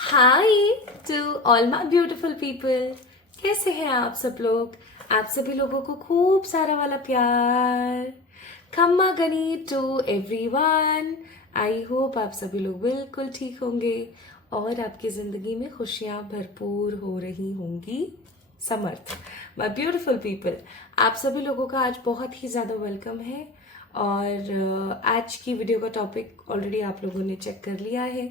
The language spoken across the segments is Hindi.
Hi to all my beautiful people. कैसे हैं आप सब लोग? आप सभी लोगों को खूब सारा वाला प्यार। खम्मा गनी टू एवरीवन। आई होप आप सभी लोग बिल्कुल ठीक होंगे और आपकी जिंदगी में खुशियां भरपूर हो रही होंगी। समर्थ माय ब्यूटीफुल पीपल, आप सभी लोगों का आज बहुत ही ज़्यादा वेलकम है। और आज की वीडियो का टॉपिक ऑलरेडी आप लोगों ने चेक कर लिया है।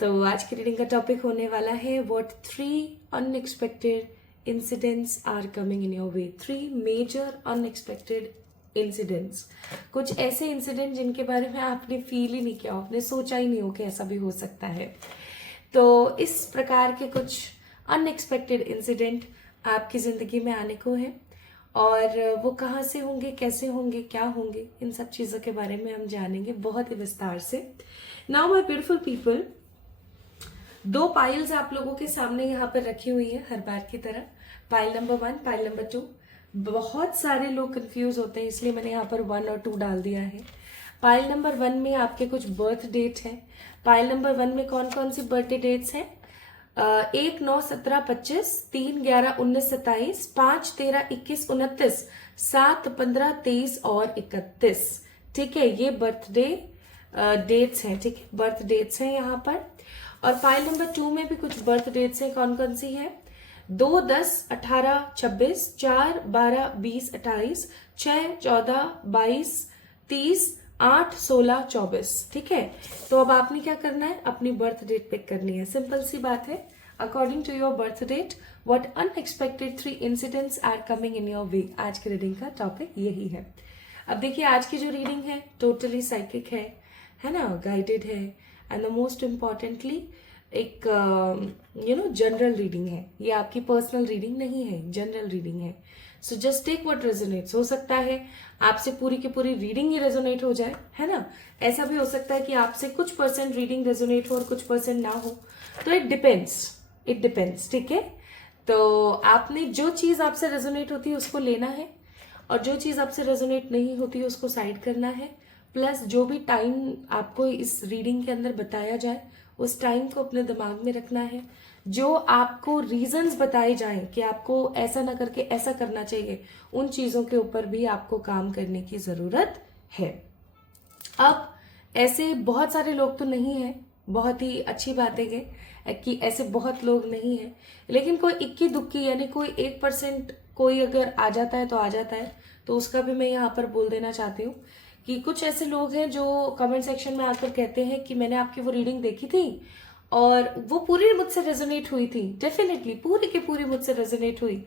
तो आज की रीडिंग का टॉपिक होने वाला है what 3 unexpected incidents are coming in your way. 3 major unexpected incidents, कुछ ऐसे इंसिडेंट जिनके बारे में आपने फील ही नहीं किया, आपने सोचा ही नहीं हो कि ऐसा भी हो सकता है। तो इस प्रकार के कुछ अनएक्सपेक्टेड इंसिडेंट आपकी जिंदगी में आने को है और वो कहाँ से होंगे, कैसे होंगे, क्या होंगे, इन सब चीज़ों के बारे में हम जानेंगे बहुत ही विस्तार से। Now my beautiful people, 2 piles आप लोगों के सामने यहाँ पर रखी हुई है हर बार की तरह। Pile number 1, pile number 2। बहुत सारे लोग कंफ्यूज होते हैं इसलिए मैंने यहाँ पर 1 और 2 डाल दिया है। पाइल नंबर 1 में आपके कुछ बर्थ डेट है। पाइल नंबर 1 में कौन कौन सी बर्थडे डेट्स हैं? 1, 9, 17, 25, 3, 11, 19, 27, 5, 13, 21, 29, 7, 15, 23 और 31। ठीक है, ये बर्थडे डेट्स हैं। ठीक है, बर्थ डेट्स हैं यहाँ पर। और फाइल नंबर 2 में भी कुछ बर्थ डेट्स हैं। कौन कौन सी है? 2, 10, 18, 26, 4, 12, 20, 28, 6, 14, 22, 30, 8, 16, 24। ठीक है, तो अब आपने क्या करना है? अपनी बर्थ डेट पिक करनी है। सिंपल सी बात है। According to your birth date what unexpected 3 incidents are coming in your way. आज की रीडिंग का टॉपिक यही है। अब देखिए, आज की जो रीडिंग है टोटली साइकिक है ना, गाइडेड है एंड द मोस्ट इम्पॉर्टेंटली एक जनरल रीडिंग है। ये आपकी पर्सनल रीडिंग नहीं है, जनरल रीडिंग है। So just take what resonates. हो सकता है आपसे पूरी की पूरी रीडिंग ही रेजोनेट हो जाए, है ना। ऐसा भी हो सकता है कि आपसे कुछ परसेंट रीडिंग रेजोनेट हो और कुछ परसेंट ना हो। तो इट डिपेंड्स। ठीक है, तो आपने जो चीज आपसे रेजोनेट होती है उसको लेना है और जो चीज आपसे रेजोनेट नहीं होती है उसको साइड करना है। प्लस जो भी टाइम आपको इस रीडिंग के अंदर बताया जाए उस टाइम को अपने दिमाग में रखना है। जो आपको रीजंस बताए जाएं कि आपको ऐसा ना करके ऐसा करना चाहिए, उन चीजों के ऊपर भी आपको काम करने की जरूरत है। अब ऐसे बहुत सारे लोग तो नहीं है, बहुत ही अच्छी बात है कि ऐसे बहुत लोग नहीं है, लेकिन कोई इक्की दुक्की यानी कोई 1% कोई अगर आ जाता है तो आ जाता है। तो उसका भी मैं यहाँ पर बोल देना चाहती हूँ कि कुछ ऐसे लोग हैं जो कमेंट सेक्शन में आकर कहते हैं कि मैंने आपकी वो रीडिंग देखी थी और वो पूरी मुझसे रेजोनेट हुई थी। डेफिनेटली पूरी की पूरी मुझसे रेजोनेट हुई,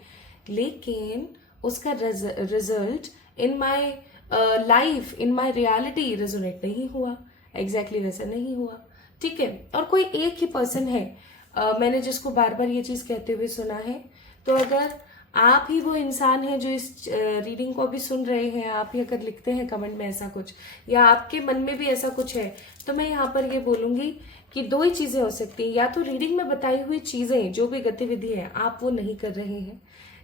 लेकिन उसका result in my life, in my reality resonate नहीं हुआ। एग्जैक्टली वैसा नहीं हुआ। ठीक है, और कोई एक ही पर्सन है मैंने जिसको बार बार ये चीज कहते हुए सुना है। तो अगर आप ही वो इंसान है जो इस रीडिंग को अभी सुन रहे हैं, आप ही अगर लिखते हैं कमेंट में ऐसा कुछ या आपके मन में भी ऐसा कुछ है, तो मैं यहाँ पर ये बोलूंगी कि 2 ही चीजें हो सकती हैं। या तो रीडिंग में बताई हुई चीजें जो भी गतिविधि है आप वो नहीं कर रहे हैं।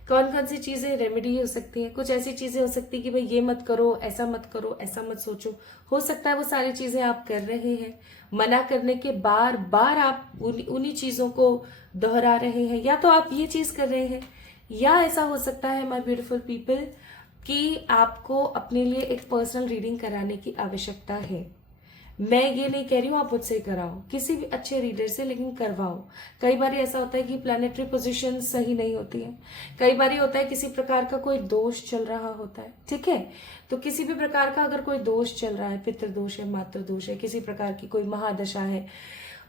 कौन कौन सी चीजें रेमेडी हो सकती हैं? कुछ ऐसी चीजें हो सकती है कि भाई ये मत करो, ऐसा मत करो, ऐसा मत सोचो। हो सकता है वो सारी चीजें आप कर रहे हैं, मना करने के बार बार आप उन्हीं चीजों को दोहरा रहे हैं, या तो आप ये चीज कर रहे हैं, या ऐसा हो सकता है माय ब्यूटीफुल पीपल कि आपको अपने लिए एक पर्सनल रीडिंग कराने की आवश्यकता है। मैं ये नहीं कह रही हूँ आप मुझसे कराओ, किसी भी अच्छे रीडर से, लेकिन करवाओ। कई बार ऐसा होता है कि प्लैनेटरी पोजीशन सही नहीं होती है, कई बार होता है किसी प्रकार का कोई दोष चल रहा होता है। ठीक है, तो किसी भी प्रकार का अगर कोई दोष चल रहा है, पितृ दोष है, मातृ दोष है, किसी प्रकार की कोई महादशा है,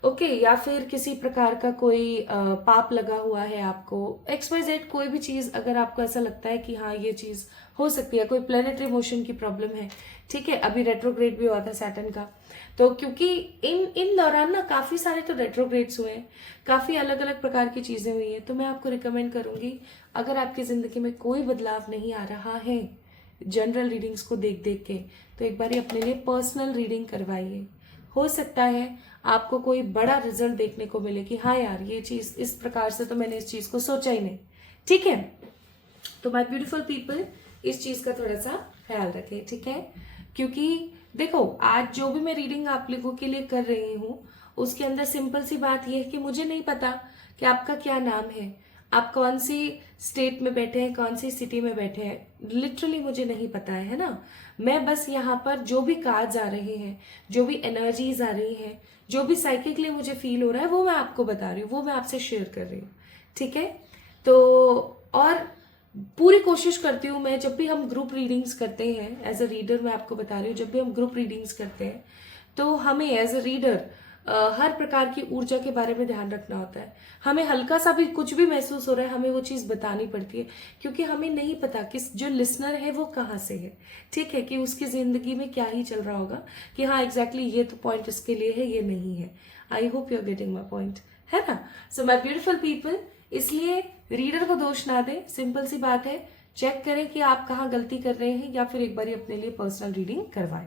ओके, या फिर किसी प्रकार का कोई पाप लगा हुआ है आपको, XYZ कोई भी चीज अगर आपको ऐसा लगता है कि हाँ ये चीज हो सकती है, कोई प्लेनेटरी मोशन की प्रॉब्लम है। ठीक है, अभी रेट्रोग्रेड भी हुआ था सैटर्न का, तो क्योंकि इन दौरान ना काफी सारे तो रेट्रोग्रेड्स हुए हैं, काफी अलग अलग प्रकार की चीजें हुई हैं। तो मैं आपको रिकमेंड करूंगी, अगर आपकी जिंदगी में कोई बदलाव नहीं आ रहा है जनरल रीडिंग्स को देख देख के, तो एक बार अपने लिए पर्सनल रीडिंग करवाइए। हो सकता है आपको कोई बड़ा रिजल्ट देखने को मिले कि हाँ यार ये चीज इस प्रकार से तो मैंने इस चीज को सोचा ही नहीं। ठीक है, तो माय ब्यूटीफुल पीपल इस चीज का थोड़ा सा ख्याल रखें। ठीक है, क्योंकि देखो आज जो भी मैं रीडिंग आप लोगों के लिए कर रही हूँ उसके अंदर सिंपल सी बात यह है कि मुझे नहीं पता कि आपका क्या नाम है, आप कौन सी स्टेट में बैठे हैं, कौन सी सिटी में बैठे हैं, लिटरली मुझे नहीं पता है ना। मैं बस यहाँ पर जो भी कार्ड्स आ रहे हैं, जो भी एनर्जीज आ रही हैं, जो भी साइकिकली मुझे फील हो रहा है, वो मैं आपको बता रही हूँ, वो मैं आपसे शेयर कर रही हूँ, ठीक है। तो और पूरी कोशिश करती हूँ मैं, जब भी हम ग्रुप रीडिंग्स करते हैं, एज अ रीडर मैं आपको बता रही हूँ, जब भी हम ग्रुप रीडिंग्स करते हैं तो हमें एज अ रीडर हर प्रकार की ऊर्जा के बारे में ध्यान रखना होता है। हमें हल्का सा भी कुछ भी महसूस हो रहा है, हमें वो चीज़ बतानी पड़ती है, क्योंकि हमें नहीं पता कि जो लिसनर है वो कहाँ से है, ठीक है, कि उसकी ज़िंदगी में क्या ही चल रहा होगा, कि हाँ एग्जैक्टली ये तो पॉइंट इसके लिए है, ये नहीं है। I hope you are getting my point, है ना। सो माई ब्यूटिफुल पीपल, इसलिए रीडर को दोष ना दें, सिंपल सी बात है, चेक करें कि आप कहाँ गलती कर रहे हैं, या फिर एक बार अपने लिए पर्सनल रीडिंग करवाएं।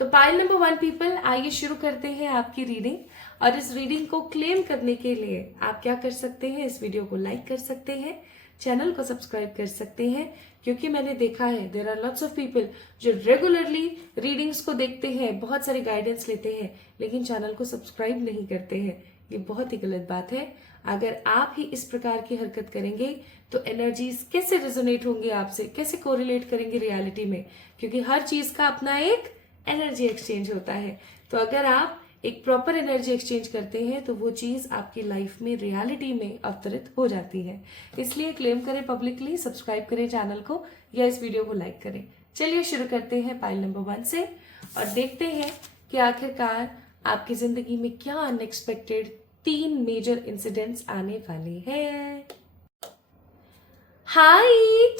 तो पाइल नंबर 1 पीपल, आइए शुरू करते हैं आपकी रीडिंग। और इस रीडिंग को क्लेम करने के लिए आप क्या कर सकते हैं, इस वीडियो को लाइक कर सकते हैं, चैनल को सब्सक्राइब कर सकते हैं, क्योंकि मैंने देखा है there are lots of people जो रेगुलरली रीडिंग्स को देखते हैं, बहुत सारे गाइडेंस लेते हैं, लेकिन चैनल को सब्सक्राइब नहीं करते हैं। ये बहुत ही गलत बात है। अगर आप ही इस प्रकार की हरकत करेंगे तो एनर्जीज कैसे रेजोनेट होंगे आपसे, कैसे कोरिलेट करेंगे रियलिटी में, क्योंकि हर चीज का अपना एक एनर्जी एक्सचेंज होता है। तो अगर आप एक प्रॉपर एनर्जी एक्सचेंज करते हैं तो वो चीज आपकी लाइफ में, रियलिटी में अवतरित हो जाती है। इसलिए क्लेम करें पब्लिकली, सब्सक्राइब करें चैनल को, या इस वीडियो को लाइक करें। चलिए शुरू करते हैं पाइल नंबर 1 से, और देखते हैं कि आखिरकार आपकी जिंदगी में क्या अनएक्सपेक्टेड 3 मेजर इंसिडेंट्स आने वाले हैं। Hi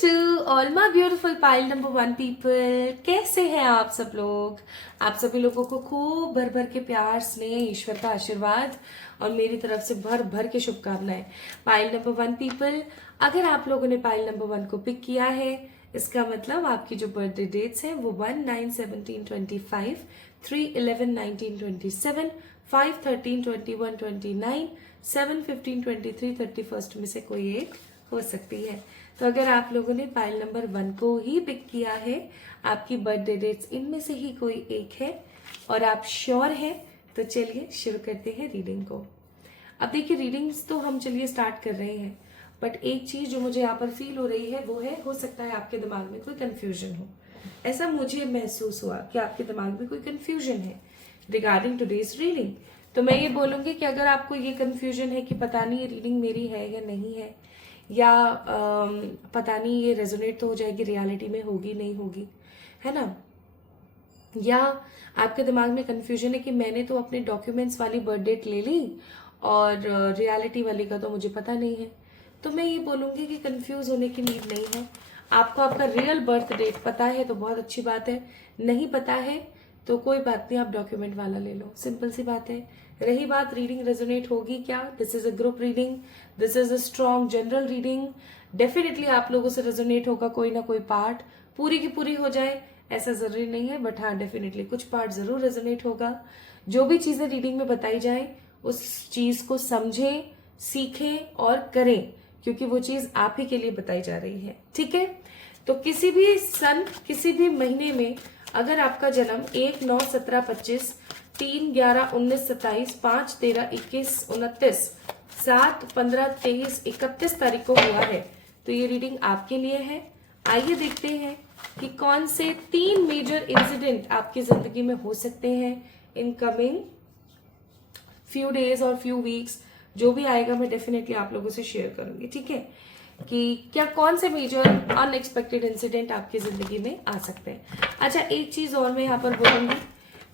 to all my beautiful pile number 1 people, कैसे हैं आप सब लोग। आप सभी लोगों को खूब भर भर के प्यार, स्नेह, ईश्वर का आशीर्वाद और मेरी तरफ से भर भर के शुभकामनाएं। पाइल नंबर 1 पीपल, अगर आप लोगों ने पाइल नंबर 1 को पिक किया है, इसका मतलब आपकी जो बर्थडे डेट्स हैं वो 1, 9, 17, 25, 3, 11, 19, 27, 5, 13, 21, 29, 7, 15, 23, 31 में से कोई एक हो सकती है। तो अगर आप लोगों ने पाइल नंबर 1 को ही पिक किया है, आपकी बर्थडे डेट्स इनमें से ही कोई एक है और आप श्योर हैं, तो चलिए शुरू करते हैं रीडिंग को। अब देखिए, रीडिंग्स तो हम चलिए स्टार्ट कर रहे हैं, बट एक चीज जो मुझे यहाँ पर फील हो रही है वो है, हो सकता है आपके दिमाग में कोई कंफ्यूजन हो। ऐसा मुझे महसूस हुआ कि आपके दिमाग में कोई कंफ्यूजन है रिगार्डिंग टुडेज रीडिंग। तो मैं ये बोलूंगी कि अगर आपको ये कंफ्यूजन है कि पता नहीं ये रीडिंग मेरी है या नहीं है, या पता नहीं ये रेजोनेट तो हो जाएगी, रियलिटी में होगी नहीं होगी, है ना, या आपके दिमाग में कंफ्यूजन है कि मैंने तो अपने डॉक्यूमेंट्स वाली बर्थ डेट ले ली और रियलिटी वाली का तो मुझे पता नहीं है, तो मैं ये बोलूंगी कि कंफ्यूज होने की नीड नहीं है। आपको आपका रियल बर्थ डेट पता है तो बहुत अच्छी बात है, नहीं पता है तो कोई बात नहीं, आप डॉक्यूमेंट वाला ले लो, सिंपल सी बात है। रही बात रीडिंग रेजोनेट होगी क्या, this is a group reading, this is a strong general reading, definitely आप लोगों से रेजोनेट होगा कोई ना कोई पार्ट, पूरी की पूरी हो जाए ऐसा जरूरी नहीं है, बट हाँ डेफिनेटली कुछ पार्ट जरूर रेजोनेट होगा। जो भी चीजें रीडिंग में बताई जाए उस चीज को समझें, सीखें और करें, क्योंकि वो चीज आप ही के लिए बताई जा रही है, ठीक है। तो किसी भी सन, किसी भी महीने में अगर आपका जन्म 1, 9, 17, 25, 3, 11, 19, 27, 5, 13, 21, 29, 7, 15, 23, 31 तारीख को हुआ है, तो ये रीडिंग आपके लिए है। आइए देखते हैं कि कौन से 3 मेजर इंसिडेंट आपकी जिंदगी में हो सकते हैं इन कमिंग फ्यू डेज और फ्यू वीक्स। जो भी आएगा मैं डेफिनेटली आप लोगों से शेयर करूंगी, ठीक है, कि क्या कौन से मेजर अनएक्सपेक्टेड इंसिडेंट आपकी जिंदगी में आ सकते हैं। अच्छा, एक चीज और मैं यहाँ पर बोलूंगी,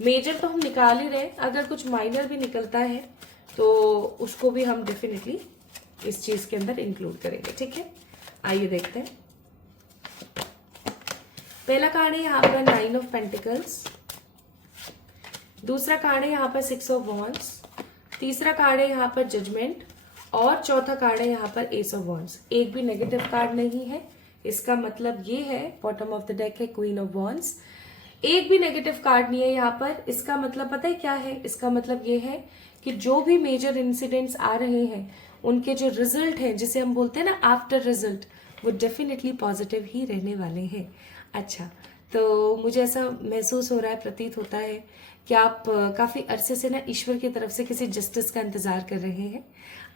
मेजर तो हम निकाल ही रहे, अगर कुछ माइनर भी निकलता है तो उसको भी हम डेफिनेटली इस चीज के अंदर इंक्लूड करेंगे, ठीक है। आइए देखते हैं। पहला कार्ड है यहाँ पर 9 ऑफ पेंटिकल्स, दूसरा कार्ड है यहाँ पर 6 ऑफ वॉन्ड्स, तीसरा कार्ड है यहाँ पर जजमेंट, और चौथा कार्ड है यहाँ पर एस ऑफ वॉन्ड्स। एक भी नेगेटिव कार्ड नहीं है, इसका मतलब ये है, बॉटम ऑफ द डेक है क्वीन ऑफ वॉन्ड्स, एक भी नेगेटिव कार्ड नहीं है यहाँ पर। इसका मतलब पता है क्या है, इसका मतलब ये है कि जो भी मेजर इंसिडेंट्स आ रहे हैं उनके जो रिजल्ट है, जिसे हम बोलते हैं ना आफ्टर रिजल्ट, वो डेफिनेटली पॉजिटिव ही रहने वाले हैं। अच्छा, तो मुझे ऐसा महसूस हो रहा है, प्रतीत होता है कि आप काफी अरसे से ना ईश्वर की तरफ से किसी जस्टिस का इंतजार कर रहे हैं।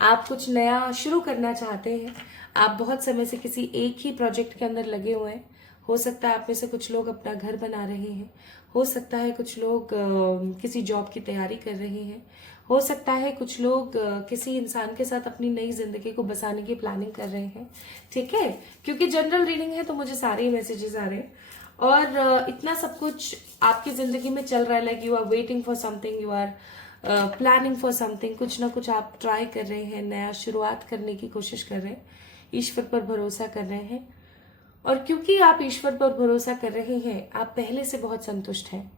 आप कुछ नया शुरू करना चाहते हैं। आप बहुत समय से किसी एक ही प्रोजेक्ट के अंदर लगे हुए हैं। हो सकता है आप में से कुछ लोग अपना घर बना रहे हैं। हो सकता है कुछ लोग किसी जॉब की तैयारी कर रहे हैं। हो सकता है कुछ लोग किसी इंसान के साथ अपनी नई जिंदगी को बसाने की प्लानिंग कर रहे हैं। ठीक है, क्योंकि जनरल रीडिंग है तो मुझे सारे ही मैसेजेस आ रहे हैं। और इतना सब कुछ आपकी जिंदगी में चल रहा है, like you are waiting for something, you are planning for something. कुछ ना कुछ आप ट्राई कर रहे हैं, नया शुरुआत करने की कोशिश कर रहे हैं, ईश्वर पर भरोसा कर रहे हैं। और क्योंकि आप ईश्वर पर भरोसा कर रहे हैं, आप पहले से बहुत संतुष्ट हैं।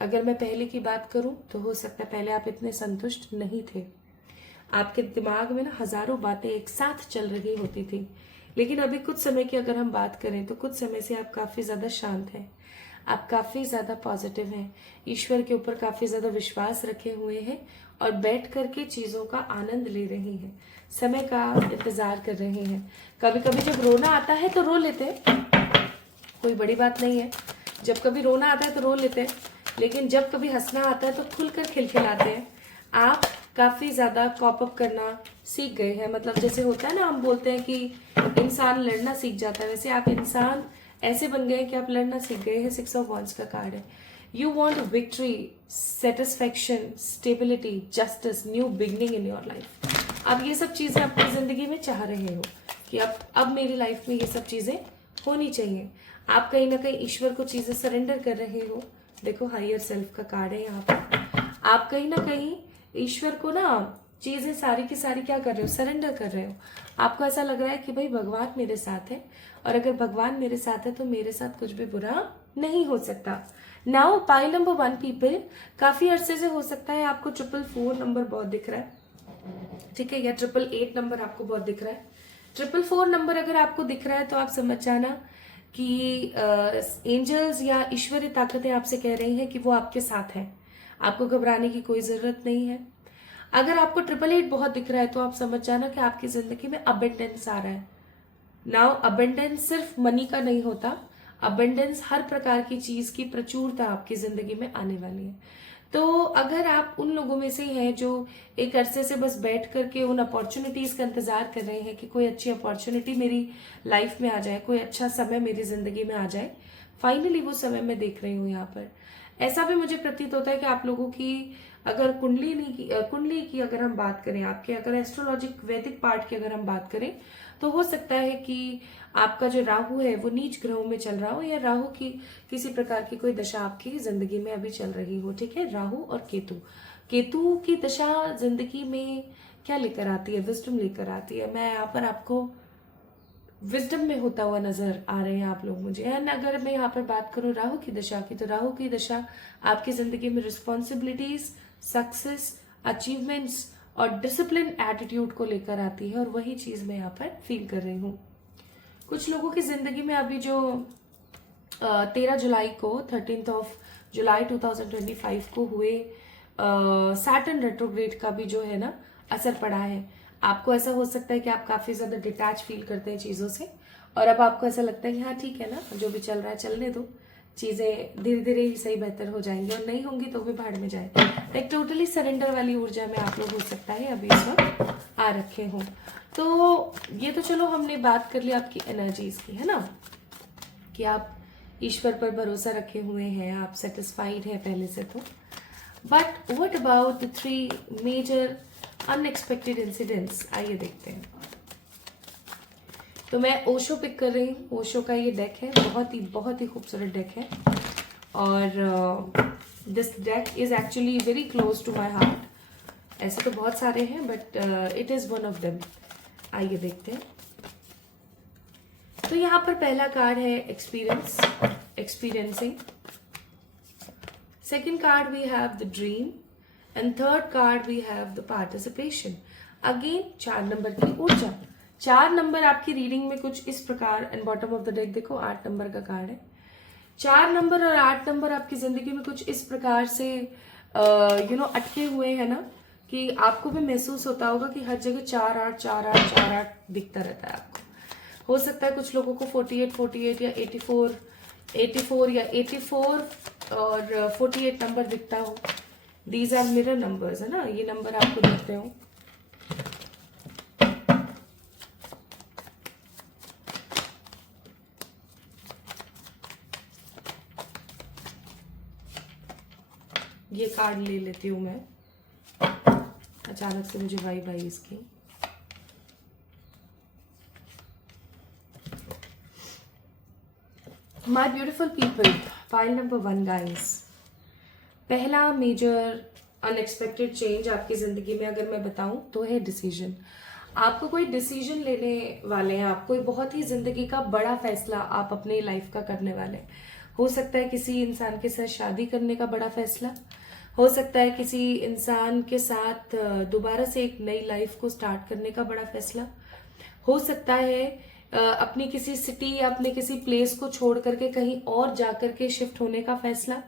अगर मैं पहले की बात करूं तो हो सकता है पहले आप इतने संतुष्ट नहीं थे। आपके दिमाग में ना हजारों बातें एक साथ चल रही होती थी। लेकिन अभी कुछ समय की अगर हम बात करें तो कुछ समय से आप काफी ज्यादा शांत हैं। आप काफी ज्यादा पॉजिटिव हैं, ईश्वर के ऊपर काफी ज्यादा विश्वास रखे हुए हैं और बैठ करके चीजों का आनंद ले रहे हैं, समय का इंतजार कर रहे हैं। कभी कभी जब रोना आता है तो रो लेते हैं, कोई बड़ी बात नहीं है। जब कभी रोना आता है तो रो लेते हैं, लेकिन जब कभी हंसना आता है तो खुलकर खिलखिलाते हैं। आप काफी ज्यादा कॉप अप करना सीख गए हैं। मतलब जैसे होता है ना, हम बोलते हैं कि इंसान लड़ना सीख जाता है, वैसे आप इंसान ऐसे बन गए कि आप लड़ना सीख गए हैं। 6 ऑफ वॉन्ड्स का कार्ड है। You want victory, satisfaction, stability, justice, new beginning in your life. आप ये सब चीजें अपनी जिंदगी में चाह रहे हो कि अब मेरी लाइफ में ये सब चीजें होनी चाहिए। आप कहीं ना कहीं ईश्वर को चीजें सरेंडर कर रहे हो। देखो, हायर सेल्फ का कार्ड है यहाँ पर। आप कहीं ना कहीं ईश्वर को ना चीजें सारी की सारी क्या कर रहे हो, सरेंडर कर रहे हो। आपको ऐसा लग रहा है कि भाई भगवान मेरे साथ है, और अगर भगवान मेरे साथ है तो मेरे साथ कुछ भी बुरा नहीं हो सकता। नाउ पाइल नंबर 1 पीपल, काफी अरसे से हो सकता है आपको 444 नंबर बहुत दिख रहा है, ठीक है, या 888 नंबर आपको बहुत दिख रहा है। 444 नंबर अगर आपको दिख रहा है तो आप समझ जाना कि एंजल्स या ईश्वरीय ताकतें आपसे कह रही हैं कि वो आपके साथ है। आपको घबराने की कोई जरूरत नहीं है। अगर आपको 888 बहुत दिख रहा है तो आप समझ जाना कि आपकी जिंदगी में अबेंडेंस आ रहा है। नाउ अबेंडेंस सिर्फ मनी का नहीं होता, अबेंडेंस हर प्रकार की चीज की प्रचुरता आपकी जिंदगी में आने वाली है। तो अगर आप उन लोगों में से हैं जो एक अरसे से बस बैठ करके उन अपॉर्चुनिटीज का इंतजार कर रहे हैं कि कोई अच्छी अपॉर्चुनिटी मेरी लाइफ में आ जाए, कोई अच्छा समय मेरी जिंदगी में आ जाए, फाइनली वो समय मैं देख रही हूँ यहाँ पर। ऐसा भी मुझे प्रतीत होता है कि आप लोगों की अगर कुंडली की अगर हम बात करें, आपके अगर एस्ट्रोलॉजिक वैदिक पार्ट की अगर हम बात करें, तो हो सकता है कि आपका जो राहु है वो नीच ग्रहों में चल रहा हो, या राहु की किसी प्रकार की कोई दशा आपकी जिंदगी में अभी चल रही हो। ठीक है, राहु और केतु की दशा जिंदगी में क्या लेकर आती है, विजडम लेकर आती है। मैं यहाँ पर आपको विजडम में होता हुआ नजर आ रहे हैं आप लोग मुझे। एंड अगर मैं यहाँ पर बात करूँ राहु की दशा की, तो राहु की दशा आपकी जिंदगी में रिस्पॉन्सिबिलिटीज, सक्सेस, अचीवमेंट्स और डिसिप्लिन एटीट्यूड को लेकर आती है, और वही चीज मैं यहाँ पर फील कर रही हूँ। कुछ लोगों की जिंदगी में अभी जो 13 जुलाई को 13th ऑफ जुलाई 2025 को हुए सैटर्न रेट्रोग्रेड का भी जो है ना असर पड़ा है। आपको ऐसा हो सकता है कि आप काफी ज्यादा डिटैच फील करते हैं चीजों से, और अब आपको ऐसा लगता है कि हाँ ठीक है ना, जो भी चल रहा है चलने दो, चीजें धीरे धीरे ही सही बेहतर हो जाएंगी, और नहीं होंगी तो भी भाड़ में जाए। एक टोटली सरेंडर वाली ऊर्जा में आप लोग हो सकता है अभी इस वक्त आ रखे हो। तो ये तो चलो हमने बात कर ली आपकी एनर्जीज की, है ना, कि आप ईश्वर पर भरोसा रखे हुए हैं, आप सेटिस्फाइड हैं पहले से तो। But what about the 3 major unexpected incidents, आइए देखते हैं। तो मैं ओशो पिक कर रही हूँ। ओशो का ये डेक है, बहुत ही खूबसूरत डेक है, और this deck is actually very close to my heart. ऐसे तो बहुत सारे हैं but it is one of them. आइए देखते हैं। तो यहाँ पर पहला कार्ड है experiencing. Second card we have the dream, and third card we have the participation. Again 4 number की ऊर्जा। 4 नंबर आपकी रीडिंग में कुछ इस प्रकार, and bottom of the deck देखो 8 नंबर का कार्ड है। 4 नंबर और 8 नंबर आपकी जिंदगी में कुछ इस प्रकार से अटके हुए हैं ना, कि आपको भी महसूस होता होगा कि हर जगह 4-8 दिखता रहता है आपको। हो सकता है कुछ लोगों को 48 या 84 84 या 84 और 48 नंबर दिखता हो, दीज आर मिरर नंबर्स, है ना, ये नंबर आपको दिखते हो। ये कार्ड ले लेती हूँ मैं, अचानक से मुझे वाइब आई इसकी। My beautiful people, pile number 1 guys. पहला मेजर अनएक्सपेक्टेड चेंज आपकी जिंदगी में अगर मैं बताऊं तो है डिसीजन। आपको कोई डिसीजन लेने वाले हैं, आप कोई बहुत ही जिंदगी का बड़ा फैसला आप अपनी लाइफ का करने वाले हैं। हो सकता है किसी इंसान के साथ शादी करने का बड़ा फैसला, हो सकता है किसी इंसान के साथ दोबारा से एक नई लाइफ को स्टार्ट करने का बड़ा फैसला, हो सकता है अपनी किसी सिटी या अपने किसी प्लेस को छोड़ करके कहीं और जाकर के शिफ्ट होने का फैसला,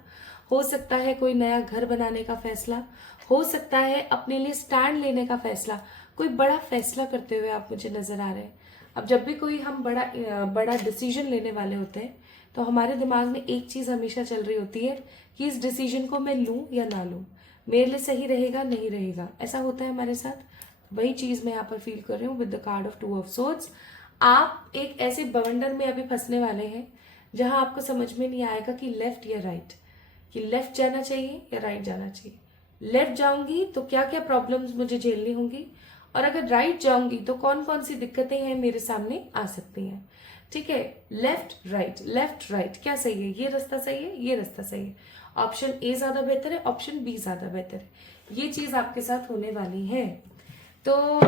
हो सकता है कोई नया घर बनाने का फैसला, हो सकता है अपने लिए स्टैंड लेने का फैसला। कोई बड़ा फैसला करते हुए आप मुझे नजर आ रहे हैं। अब जब भी कोई हम बड़ा डिसीजन लेने वाले होते हैं तो हमारे दिमाग में एक चीज हमेशा चल रही होती है कि इस डिसीजन को मैं लूं या ना लूं, मेरे लिए सही रहेगा नहीं रहेगा, ऐसा होता है हमारे साथ। वही चीज मैं यहाँ पर फील कर रही हूँ with the card of 2 of swords. आप एक ऐसे बवंडर में अभी फंसने वाले हैं जहां आपको समझ में नहीं आएगा कि लेफ्ट या राइट, कि लेफ्ट जाना चाहिए या राइट जाना चाहिए। लेफ्ट जाऊंगी तो क्या क्या प्रॉब्लम्स मुझे झेलनी होंगी, और अगर राइट जाऊंगी तो कौन कौन सी दिक्कतें हैं मेरे सामने आ सकती हैं। ठीक है, लेफ्ट राइट क्या सही है, ये रास्ता सही है, ये रास्ता सही है, ऑप्शन ए ज्यादा बेहतर है, ऑप्शन बी ज्यादा बेहतर है, ये चीज आपके साथ होने वाली है। तो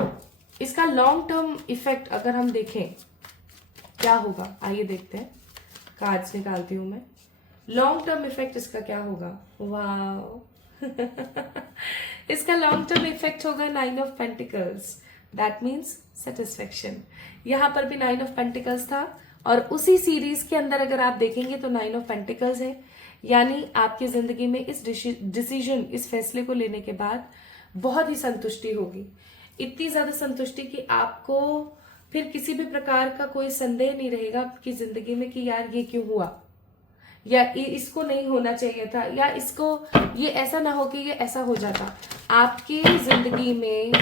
इसका लॉन्ग टर्म इफेक्ट अगर हम देखें क्या होगा, आइए देखते हैं। कार्ड्स निकालती हूं मैं। लॉन्ग टर्म इफेक्ट इसका क्या होगा, वाओ इसका लॉन्ग टर्म इफेक्ट होगा 9 of pentacles, that means satisfaction. यहां पर भी 9 ऑफ पेंटिकल्स था और उसी सीरीज के अंदर अगर आप देखेंगे तो 9 ऑफ पेंटिकल्स है। यानी आपकी जिंदगी में इस डिसीजन, इस फैसले को लेने के बाद बहुत ही संतुष्टि होगी, इतनी ज्यादा संतुष्टि कि आपको फिर किसी भी प्रकार का कोई संदेह नहीं रहेगा आपकी जिंदगी में कि यार ये क्यों हुआ, या इसको नहीं होना चाहिए था, या इसको ये ऐसा ना हो कि ये ऐसा हो जाता। आपकी जिंदगी में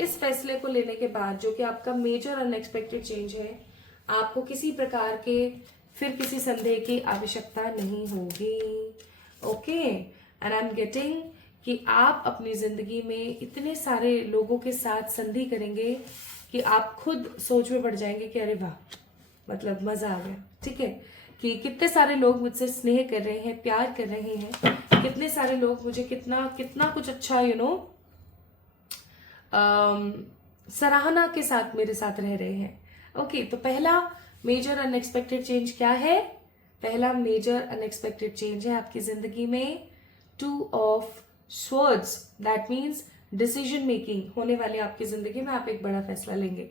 इस फैसले को लेने के बाद, जो कि आपका मेजर अनएक्सपेक्टेड चेंज है, आपको किसी प्रकार के फिर किसी संदेह की आवश्यकता नहीं होगी। Okay, and I am getting कि आप अपनी जिंदगी में इतने सारे लोगों के साथ संधि करेंगे कि आप खुद सोच में पड़ जाएंगे कि अरे वाह, मतलब मजा आ गया। ठीक है, कि कितने सारे लोग मुझसे स्नेह कर रहे हैं, प्यार कर रहे हैं, कितने सारे लोग मुझे कितना कितना कुछ अच्छा सराहना के साथ मेरे साथ रह रहे हैं। ओके, तो पहला मेजर अनएक्सपेक्टेड चेंज क्या है? पहला मेजर अनएक्सपेक्टेड चेंज है आपकी जिंदगी में 2 of swords, that means decision making होने वाली आपकी जिंदगी में, आप एक बड़ा फैसला लेंगे।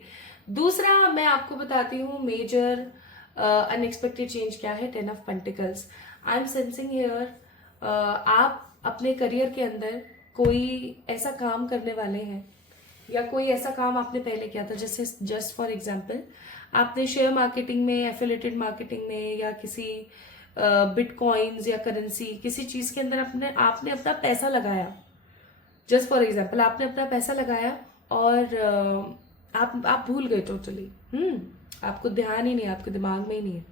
दूसरा मैं आपको बताती हूँ मेजर अनएक्सपेक्टेड चेंज क्या है, 10 of pentacles. I am sensing here आप अपने करियर के अंदर कोई ऐसा काम करने वाले हैं, या कोई ऐसा काम आपने पहले किया था, जैसे जस्ट फॉर एग्जाम्पल आपने शेयर मार्केटिंग में, एफिलिएटेड मार्केटिंग में, या किसी बिटकॉइंस या करेंसी किसी चीज के अंदर आपने अपना पैसा लगाया। जस्ट फॉर एग्जाम्पल आपने अपना पैसा लगाया और आप भूल गए टोटली, आपको ध्यान ही नहीं, आपके दिमाग में ही नहीं है,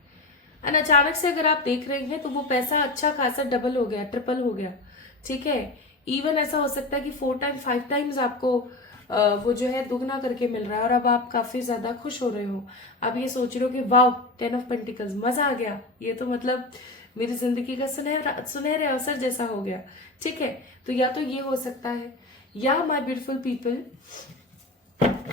एंड अचानक से अगर आप देख रहे हैं तो वो पैसा अच्छा खासा डबल हो गया, ट्रिपल हो गया। ठीक है, इवन ऐसा हो सकता है कि 4 टाइम 5 टाइम्स आपको वो जो है दुगना करके मिल रहा है, और अब आप काफी ज्यादा खुश हो रहे हो। अब ये सोच रहे हो कि वाव, 10 ऑफ पेंटिकल्स, मजा आ गया, ये तो मतलब मेरी जिंदगी का सुनहरे अवसर जैसा हो गया। ठीक है, तो या तो ये हो सकता है, या माय ब्यूटीफुल पीपल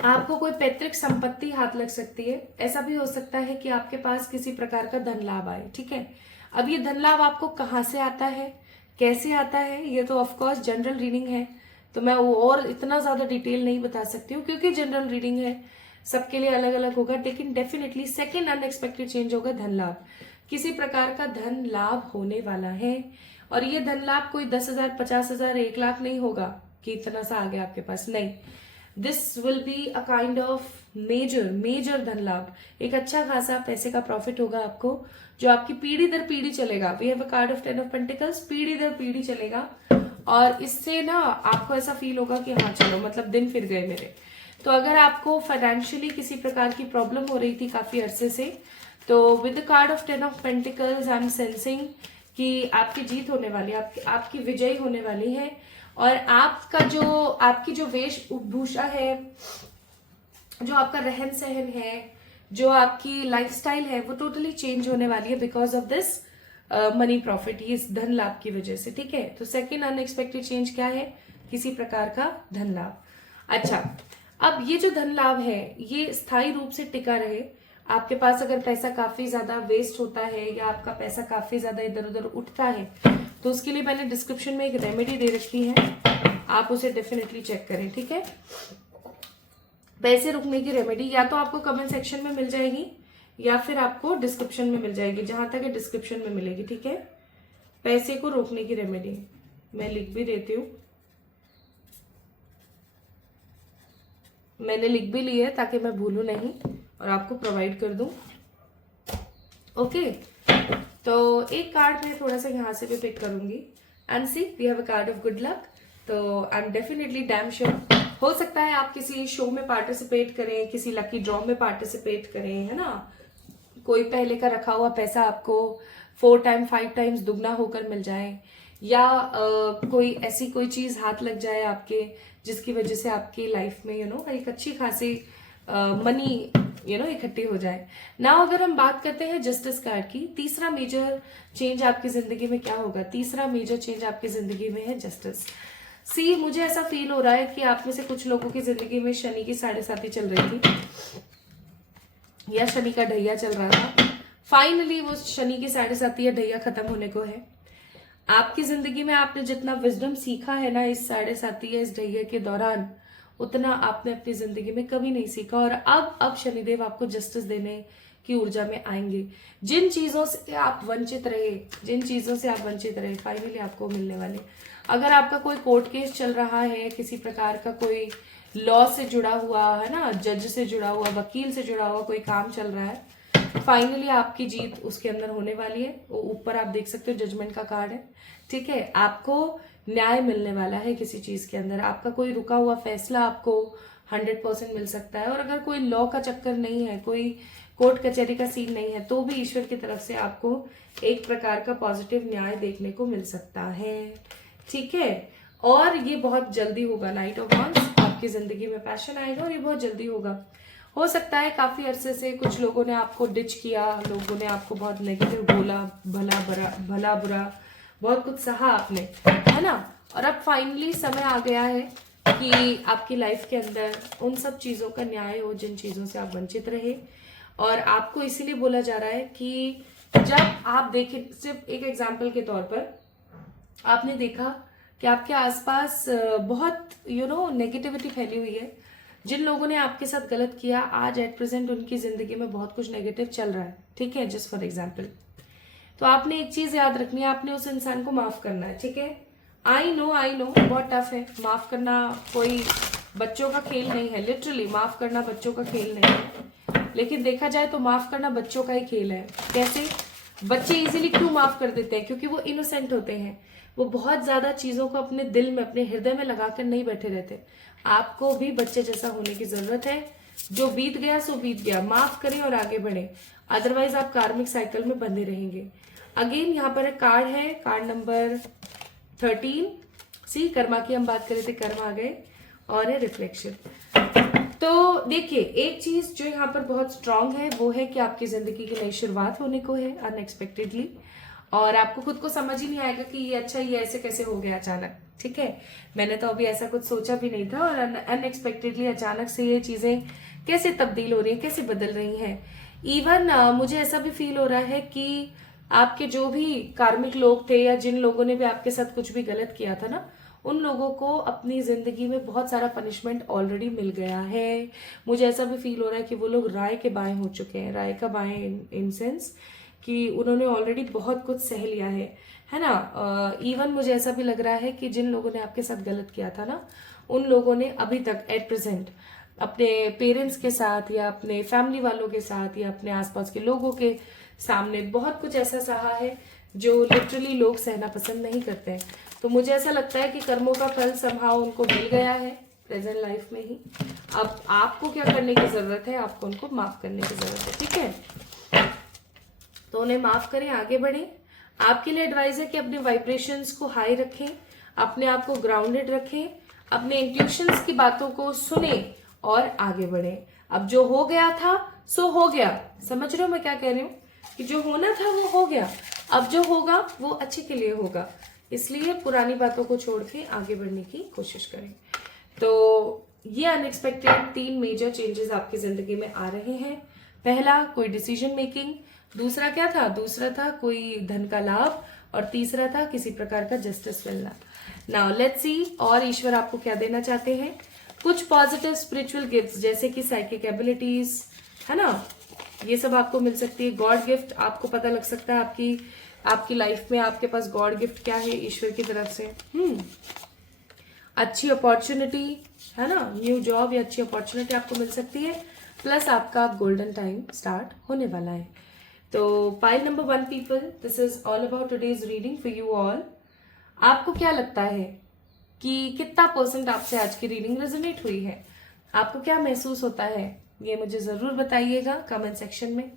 आपको कोई पैतृक संपत्ति हाथ लग सकती है। ऐसा भी हो सकता है कि आपके पास किसी प्रकार का धन लाभ आए। ठीक है, अब ये धन लाभ आपको कहाँ से आता है, कैसे आता है, ये तो ऑफकोर्स जनरल रीडिंग है, तो मैं और इतना ज्यादा डिटेल नहीं बता सकती हूँ क्योंकि जनरल रीडिंग है, सबके लिए अलग अलग होगा। लेकिन डेफिनेटली सेकेंड अनएक्सपेक्टेड चेंज होगा धन लाभ, किसी प्रकार का धन लाभ होने वाला है। और ये धन लाभ कोई 10,000, 50,000, 1 लाख नहीं होगा कि इतना सा आ गया आपके पास, नहीं। This will be a kind of major धन लाभ, एक अच्छा खासा पैसे का प्रॉफिट होगा आपको, जो आपकी पीढ़ी दर पीढ़ी चलेगा। We have a card of 10 of pentacles, पीढ़ी दर पीढ़ी चलेगा, और इससे ना आपको ऐसा फील होगा कि हाँ चलो मतलब दिन फिर गए मेरे। तो अगर आपको फाइनेंशियली किसी प्रकार की प्रॉब्लम हो रही थी काफी अरसे से, तो with the card of 10 of pentacles I am sensing कि आपकी जीत होने वाली है, आपकी विजयी होने वाली है, और आपकी जो वेशभूषा है, जो आपका रहन सहन है, जो आपकी लाइफस्टाइल है, वो टोटली चेंज होने वाली है because of this money profit, ये इस धन लाभ की वजह से। ठीक है, तो सेकंड अनएक्सपेक्टेड चेंज क्या है? किसी प्रकार का धन लाभ। अच्छा, अब ये जो धन लाभ है ये स्थायी रूप से टिका रहे। आपके पास अगर पैसा काफी ज्यादा वेस्ट होता है या आपका पैसा काफी ज्यादा इधर उधर उठता है, तो उसके लिए मैंने डिस्क्रिप्शन में एक रेमेडी दे रखी है, आप उसे डेफिनेटली चेक करें। ठीक है, पैसे रुकने की रेमेडी या तो आपको कमेंट सेक्शन में मिल जाएगी या फिर आपको डिस्क्रिप्शन में मिल जाएगी, जहां तक डिस्क्रिप्शन में मिलेगी। ठीक है, पैसे को रोकने की रेमेडी मैं लिख भी देती हूँ, मैंने लिख भी ली है ताकि मैं भूलूं नहीं और आपको प्रोवाइड कर दूं। ओके, तो एक कार्ड मैं थोड़ा सा यहाँ से भी पिक करूंगी and see we have a card of good luck. तो I am definitely damn sure, हो सकता है आप किसी शो में पार्टिसिपेट करें, किसी लकी ड्रॉ में पार्टिसिपेट करें, है ना, कोई पहले का रखा हुआ पैसा आपको 4 टाइम 5 टाइम्स दुगना होकर मिल जाए, या कोई ऐसी कोई चीज हाथ लग जाए आपके, जिसकी वजह से आपकी लाइफ में एक अच्छी खासी मनी इकट्ठी हो जाए ना। अगर हम बात करते हैं जस्टिस कार्ड की, तीसरा मेजर चेंज आपकी जिंदगी में क्या होगा? तीसरा मेजर चेंज आपकी जिंदगी में है जस्टिस। सी, मुझे ऐसा फील हो रहा है कि आप में से कुछ लोगों की जिंदगी में शनि की 7.5 चल रही थी या शनि का ढैया चल रहा था। फाइनली वो शनि की 7.5 या ढैया खत्म होने को है। आपकी जिंदगी में आपने जितना विजडम सीखा है ना इस 7.5 या इस ढैया के दौरान, उतना आपने अपनी जिंदगी में कभी नहीं सीखा। और अब शनिदेव आपको जस्टिस देने की ऊर्जा में आएंगे। जिन चीजों से आप वंचित रहे फाइनली आपको मिलने वाले। अगर आपका कोई कोर्ट केस चल रहा है, किसी प्रकार का कोई लॉ से जुड़ा हुआ है ना, जज से जुड़ा हुआ, वकील से जुड़ा हुआ कोई काम चल रहा है, फाइनली आपकी जीत उसके अंदर होने वाली है। वो ऊपर आप देख सकते हो जजमेंट का कार्ड है। ठीक है, आपको न्याय मिलने वाला है किसी चीज के अंदर, आपका कोई रुका हुआ फैसला आपको 100% मिल सकता है। और अगर कोई लॉ का चक्कर नहीं है, कोई कोर्ट कचहरी का सीन नहीं है, तो भी ईश्वर की तरफ से आपको एक प्रकार का पॉजिटिव न्याय देखने को मिल सकता है। ठीक है, और ये बहुत जल्दी होगा। नाइट ऑफ वांड्स, आपकी जिंदगी में पैशन आएगा और ये बहुत जल्दी होगा। हो सकता है काफी अरसे से कुछ लोगों ने आपको डिच किया, लोगों ने आपको बहुत नेगेटिव बोला, भला बुरा बहुत कुछ सहा आपने, है ना, और अब फाइनली समय आ गया है कि आपकी लाइफ के अंदर उन सब चीजों का न्याय हो जिन चीजों से आप वंचित रहे। और आपको इसीलिए बोला जा रहा है कि जब आप देखें, सिर्फ एक एग्जाम्पल के तौर पर आपने देखा कि आपके आसपास बहुत नेगेटिविटी फैली हुई है। जिन लोगों ने आपके साथ गलत किया, आज एट प्रेजेंट उनकी जिंदगी में बहुत कुछ नेगेटिव चल रहा है। ठीक है, जस्ट फॉर एग्जाम्पल। तो आपने एक चीज याद रखनी है, आपने उस इंसान को माफ करना है। ठीक है, आई नो बहुत टफ है माफ करना, कोई बच्चों का खेल नहीं है। लिटरली माफ करना बच्चों का खेल नहीं है, लेकिन देखा जाए तो माफ करना बच्चों का ही खेल है। कैसे? बच्चे इजीली क्यों माफ कर देते हैं? क्योंकि वो इनोसेंट होते हैं, वो बहुत ज्यादा चीजों को अपने दिल में, अपने हृदय में लगाकर नहीं बैठे रहते। आपको भी बच्चे जैसा होने की जरूरत है। जो बीत गया सो बीत गया, माफ करें और आगे बढ़े, अदरवाइज आप कार्मिक साइकिल में बंधे रहेंगे। अगेन यहाँ पर एक कार्ड है, कार्ड नंबर 13। सी, कर्मा की हम बात कर रहे थे, कर्म आ गए, और है रिफ्लेक्शन। तो देखिए, एक चीज जो यहाँ पर बहुत स्ट्रांग है वो है कि आपकी जिंदगी की नई शुरुआत होने को है अनएक्सपेक्टेडली, और आपको खुद को समझ ही नहीं आएगा कि ये अच्छा, ये ऐसे कैसे हो गया अचानक। ठीक है, मैंने तो अभी ऐसा कुछ सोचा भी नहीं था, और अनएक्सपेक्टेडली अचानक से ये चीजें कैसे तब्दील हो रही है, कैसे बदल रही हैं। इवन मुझे ऐसा भी फील हो रहा है कि आपके जो भी कार्मिक लोग थे या जिन लोगों ने भी आपके साथ कुछ भी गलत किया था ना, उन लोगों को अपनी जिंदगी में बहुत सारा पनिशमेंट ऑलरेडी मिल गया है। मुझे ऐसा भी फील हो रहा है कि वो लोग राय के बाएं हो चुके हैं। राय का बाएं इन सेंस कि उन्होंने ऑलरेडी बहुत कुछ सह लिया है ना। इवन मुझे ऐसा भी लग रहा है कि जिन लोगों ने आपके साथ गलत किया था ना, उन लोगों ने अभी तक एट प्रेजेंट अपने पेरेंट्स के साथ या अपने फैमिली वालों के साथ या अपने आसपास के लोगों के सामने बहुत कुछ ऐसा सहा है जो लिटरली लोग सहना पसंद नहीं करते हैं। तो मुझे ऐसा लगता है कि कर्मों का फल समहाउ उनको मिल गया है प्रेजेंट लाइफ में ही। अब आपको क्या करने की जरूरत है, आपको उनको माफ करने की जरूरत है, ठीक है। तो उन्हें माफ करें, आगे बढ़ें। आपके लिए एडवाइस है कि अपने वाइब्रेशंस को हाई रखें, अपने आप को ग्राउंडेड रखें, अपने इंट्यूशंस की बातों को सुने और आगे बढ़ें। अब जो हो गया था सो हो गया, समझ रहे हो मैं क्या कह रही हूँ, कि जो होना था वो हो गया, अब जो होगा वो अच्छे के लिए होगा। इसलिए पुरानी बातों को छोड़ के आगे बढ़ने की कोशिश करें। तो ये अनएक्सपेक्टेड 3 मेजर चेंजेस आपकी जिंदगी में आ रहे हैं। पहला, कोई डिसीजन मेकिंग। दूसरा क्या था? दूसरा था कोई धन का लाभ। और तीसरा था किसी प्रकार का जस्टिस मिलना। नाउ लेट्स सी और ईश्वर आपको क्या देना चाहते हैं। कुछ पॉजिटिव स्पिरिचुअल गिफ्ट्स जैसे कि साइकिक एबिलिटीज, है ना, ये सब आपको मिल सकती है। गॉड गिफ्ट, आपको पता लग सकता है आपकी लाइफ में आपके पास गॉड गिफ्ट क्या है ईश्वर की तरफ से। अच्छी अपॉर्चुनिटी, है ना, न्यू जॉब या अच्छी अपॉर्चुनिटी आपको मिल सकती है। प्लस आपका गोल्डन टाइम स्टार्ट होने वाला है। तो pile number 1 people, this is all about today's reading for you all. आपको क्या लगता है कि कितना % आपसे आज की रीडिंग रेजोनेट हुई है? आपको क्या महसूस होता है, ये मुझे जरूर बताइएगा कमेंट सेक्शन में।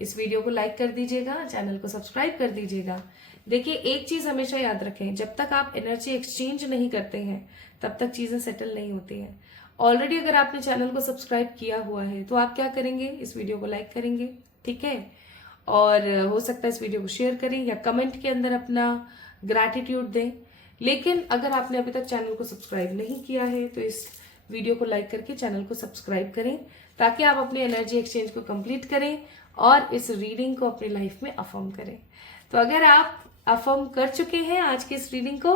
इस वीडियो को लाइक कर दीजिएगा, चैनल को सब्सक्राइब कर दीजिएगा। देखिए, एक चीज हमेशा याद रखें, जब तक आप एनर्जी एक्सचेंज नहीं करते हैं तब तक चीजें सेटल नहीं होती हैं। ऑलरेडी अगर आपने चैनल को सब्सक्राइब किया हुआ है तो आप क्या करेंगे, इस वीडियो को लाइक करेंगे, ठीक है। और हो सकता है इस वीडियो को शेयर करें या कमेंट के अंदर अपना ग्रैटिट्यूड दें। लेकिन अगर आपने अभी तक चैनल को सब्सक्राइब नहीं किया है तो इस वीडियो को लाइक करके चैनल को सब्सक्राइब करें, ताकि आप अपने एनर्जी एक्सचेंज को कंप्लीट करें और इस रीडिंग को अपनी लाइफ में अफर्म करें। तो अगर आप अफर्म कर चुके हैं आज की इस रीडिंग को,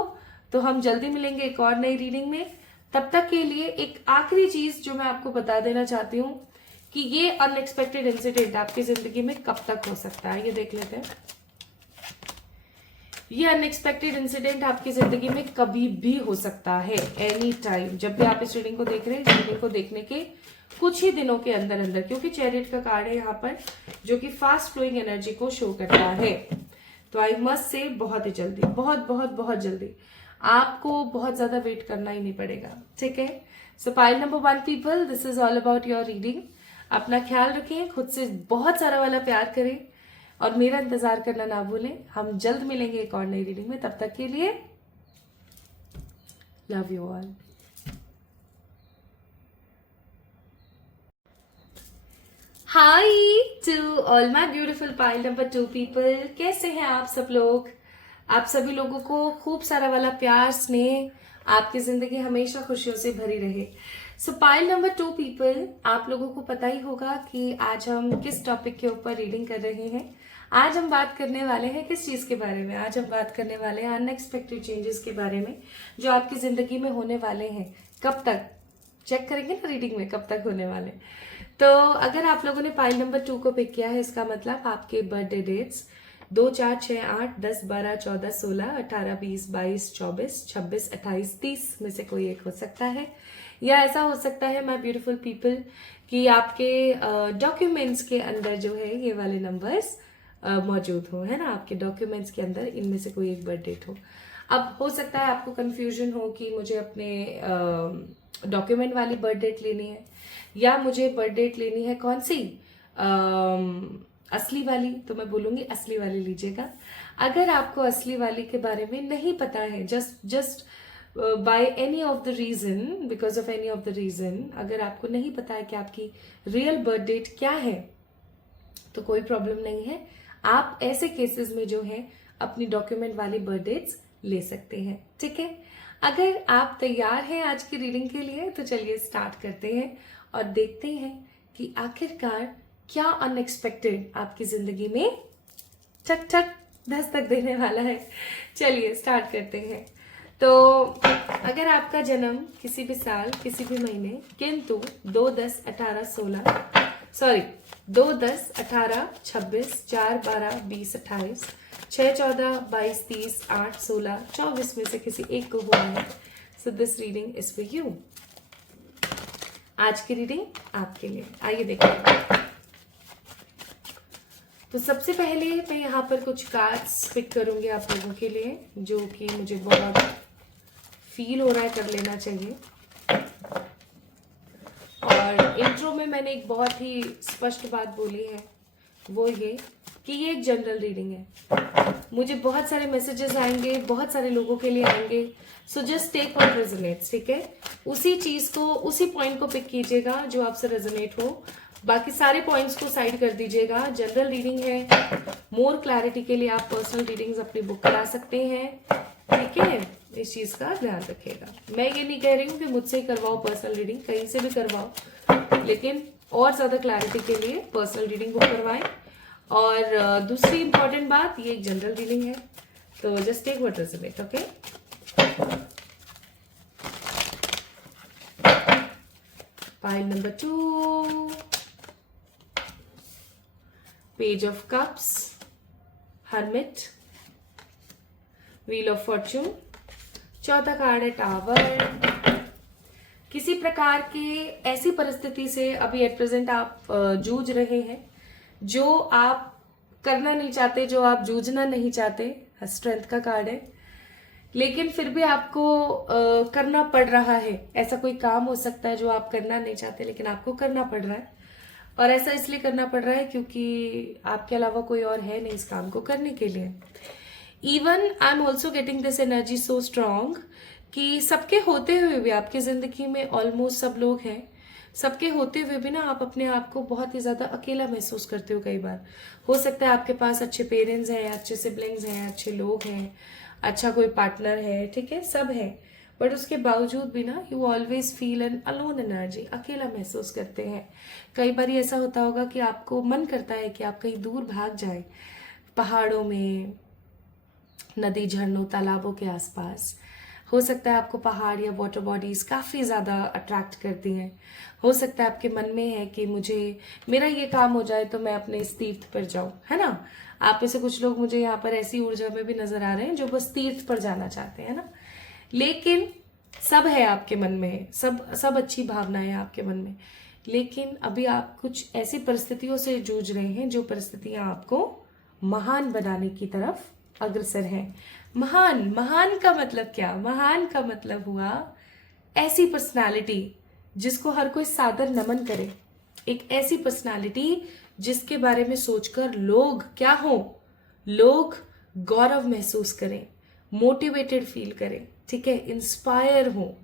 तो हम जल्दी मिलेंगे एक और नई रीडिंग में। तब तक के लिए एक आखिरी चीज जो मैं आपको बता देना चाहती हूँ कि ये अनएक्सपेक्टेड इंसिडेंट आपकी जिंदगी में कब तक हो सकता है, ये देख लेते हैं। ये अनएक्सपेक्टेड इंसिडेंट आपकी जिंदगी में कभी भी हो सकता है, एनी टाइम। जब भी आप इस रीडिंग को देख रहे हैं, रीडिंग को देखने के कुछ ही दिनों के अंदर अंदर, क्योंकि चैरियट का कार्ड है यहाँ पर जो कि फास्ट फ्लोइंग एनर्जी को शो करता है। तो आई मस्ट से बहुत ही जल्दी, बहुत बहुत बहुत जल्दी आपको बहुत ज्यादा वेट करना ही नहीं पड़ेगा, ठीक है। सो pile number 1 people, this is all about your reading. अपना ख्याल रखें, खुद से बहुत सारा वाला प्यार करें और मेरा इंतजार करना ना भूलें। हम जल्द मिलेंगे एक और नई रीडिंग में, तब तक के लिए love you all. Hi to all my beautiful pile number 2 people, कैसे हैं आप सब लोग? आप सभी लोगों को खूब सारा वाला प्यार, स्नेह, आपकी जिंदगी हमेशा खुशियों से भरी रहे। सो पाइल नंबर 2 पीपल, आप लोगों को पता ही होगा कि आज हम किस टॉपिक के ऊपर रीडिंग कर रहे हैं। आज हम बात करने वाले हैं किस चीज के बारे में? आज हम बात करने वाले हैं अनएक्सपेक्टेड चेंजेस के बारे में जो आपकी जिंदगी में होने वाले हैं। कब तक? चेक करेंगे ना रीडिंग में कब तक होने वाले। तो अगर आप लोगों ने पाइल नंबर 2 को पिक किया है, इसका मतलब आपके बर्थडे डेट्स 2, 4, 6, 8, 10, 12, 14, 16, 18, 20, 22, 24, 26, 28, 30 में से कोई एक हो सकता है। या ऐसा हो सकता है माय ब्यूटीफुल पीपल कि आपके डॉक्यूमेंट्स के अंदर जो है ये वाले नंबर्स मौजूद हो, है ना, आपके डॉक्यूमेंट्स के अंदर इनमें से कोई एक बर्थ डेट हो। अब हो सकता है आपको कंफ्यूजन हो कि मुझे अपने डॉक्यूमेंट वाली बर्थ डेट लेनी है या मुझे बर्थ डेट लेनी है कौन सी, असली वाली। तो मैं बोलूंगी असली वाली लीजिएगा। अगर आपको असली वाली के बारे में नहीं पता है, just by any of the reason, because of any of the reason, अगर आपको नहीं पता है कि आपकी रियल बर्थ डेट क्या है, तो कोई प्रॉब्लम नहीं है। आप ऐसे केसेस में जो है अपनी डॉक्यूमेंट वाली बर्थ डेट्स ले सकते हैं, ठीक है। अगर आप तैयार हैं आज की रीडिंग के लिए, तो चलिए स्टार्ट करते हैं और देखते हैं कि आखिरकार क्या अनएक्सपेक्टेड आपकी जिंदगी में ठक ठक दस्तक देने वाला है। चलिए स्टार्ट करते हैं। तो अगर आपका जन्म किसी भी साल, किसी भी महीने, किंतु 2, 10, 18, 16, सॉरी 2, 10, 18, 26, 4, 12, 20, 28, 6, 14, 22, 30, 8, 16, 24 में से किसी एक को हुआ है, so this reading is for you. आज की रीडिंग आपके लिए, आइए देखते हैं। तो सबसे पहले मैं यहाँ पर कुछ कार्ड्स पिक करूंगी आप लोगों के लिए, जो कि मुझे बहुत फील हो रहा है कर लेना चाहिए। और इंट्रो में मैंने एक बहुत ही स्पष्ट बात बोली है, वो ये कि ये एक जनरल रीडिंग है। मुझे बहुत सारे मैसेजेस आएंगे, बहुत सारे लोगों के लिए आएंगे, so just take what resonates, ठीक है। उसी चीज को, उसी पॉइंट को पिक कीजिएगा जो आपसे रेजोनेट हो, बाकी सारे पॉइंट्स को साइड कर दीजिएगा। जनरल रीडिंग है, मोर क्लैरिटी के लिए आप पर्सनल रीडिंग्स अपनी बुक करा सकते हैं, ठीक है। इस चीज का ध्यान रखिएगा। मैं ये नहीं कह रही हूँ कि मुझसे ही करवाओ पर्सनल रीडिंग, कहीं से भी करवाओ, लेकिन और ज्यादा क्लैरिटी के लिए पर्सनल रीडिंग बुक करवाएं। और दूसरी इंपॉर्टेंट बात, ये एक जनरल रीडिंग है, तो just take what resonate, okay. Pile number 2, page of cups, hermit, wheel of fortune, चौथा कार्ड है टावर। किसी प्रकार के ऐसी परिस्थिति से अभी एट प्रेजेंट आप जूझ रहे हैं जो आप करना नहीं चाहते, जो आप जूझना नहीं चाहते। स्ट्रेंथ का कार्ड है, लेकिन फिर भी आपको करना पड़ रहा है। ऐसा कोई काम हो सकता है जो आप करना नहीं चाहते लेकिन आपको करना पड़ रहा है, और ऐसा इसलिए करना पड़ रहा है क्योंकि आपके अलावा कोई और है नहीं इस काम को करने के लिए। Even I am also getting this energy so strong कि सबके होते हुए भी आपकी जिंदगी में ऑलमोस्ट सब लोग हैं, सबके होते हुए भी ना आप अपने आप को बहुत ही ज्यादा अकेला महसूस करते हो। कई बार हो सकता है आपके पास अच्छे पेरेंट्स हैं, अच्छे सिबलिंग्स हैं, अच्छे लोग हैं, अच्छा कोई पार्टनर है, ठीक है, सब है, बट उसके बावजूद भी ना you always feel an alone energy, अकेला महसूस करते हैं। कई बार ऐसा होता होगा कि आपको मन करता है कि आप कहीं दूर भाग जाए, पहाड़ों में, नदी, झरनों, तालाबों के आसपास। हो सकता है आपको पहाड़ या वाटर बॉडीज काफी ज्यादा अट्रैक्ट करती हैं। हो सकता है आपके मन में है कि मुझे मेरा ये काम हो जाए तो मैं अपने इस तीर्थ पर जाऊं, है ना। आप में से कुछ लोग मुझे यहाँ पर ऐसी ऊर्जा में भी नजर आ रहे हैं जो बस तीर्थ पर जाना चाहते हैं ना। लेकिन सब है आपके मन में, सब अच्छी भावनाएं हैं आपके मन में, लेकिन अभी आप कुछ ऐसी परिस्थितियों से जूझ रहे हैं जो परिस्थितियां आपको महान बनाने की तरफ अग्रसर है। महान का मतलब क्या? महान का मतलब हुआ ऐसी पर्सनालिटी जिसको हर कोई सादर नमन करे, एक ऐसी पर्सनालिटी जिसके बारे में सोचकर लोग क्या हो, लोग गौरव महसूस करें, मोटिवेटेड फील करें, ठीक है, इंस्पायर हो।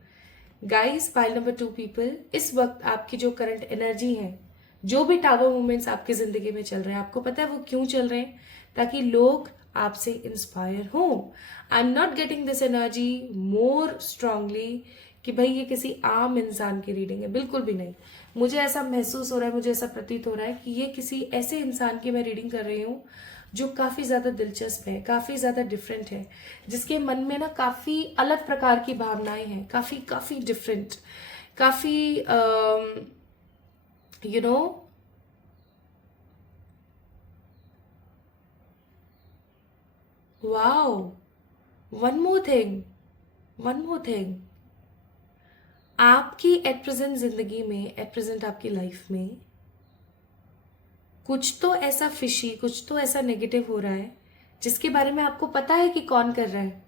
गाइस, पाइल नंबर 2 पीपल, इस वक्त आपकी जो करंट एनर्जी है, जो भी टावर मूवमेंट्स आपकी जिंदगी में चल रहे हैं, आपको पता है वो क्यों चल रहे हैं? ताकि लोग आपसे इंस्पायर हो। I am not getting this energy more strongly कि भाई ये किसी आम इंसान की रीडिंग है, बिल्कुल भी नहीं। मुझे ऐसा महसूस हो रहा है, मुझे ऐसा प्रतीत हो रहा है कि ये किसी ऐसे इंसान की मैं रीडिंग कर रही हूँ जो काफी ज्यादा दिलचस्प है, काफी ज्यादा डिफरेंट है, जिसके मन में ना काफी अलग प्रकार की भावनाएं हैं, काफी डिफरेंट, काफी you know wow. One more thing, आपकी एट प्रेजेंट जिंदगी में, एट प्रेजेंट आपकी लाइफ में कुछ तो ऐसा फिशी, कुछ तो ऐसा नेगेटिव हो रहा है जिसके बारे में आपको पता है कि कौन कर रहा है,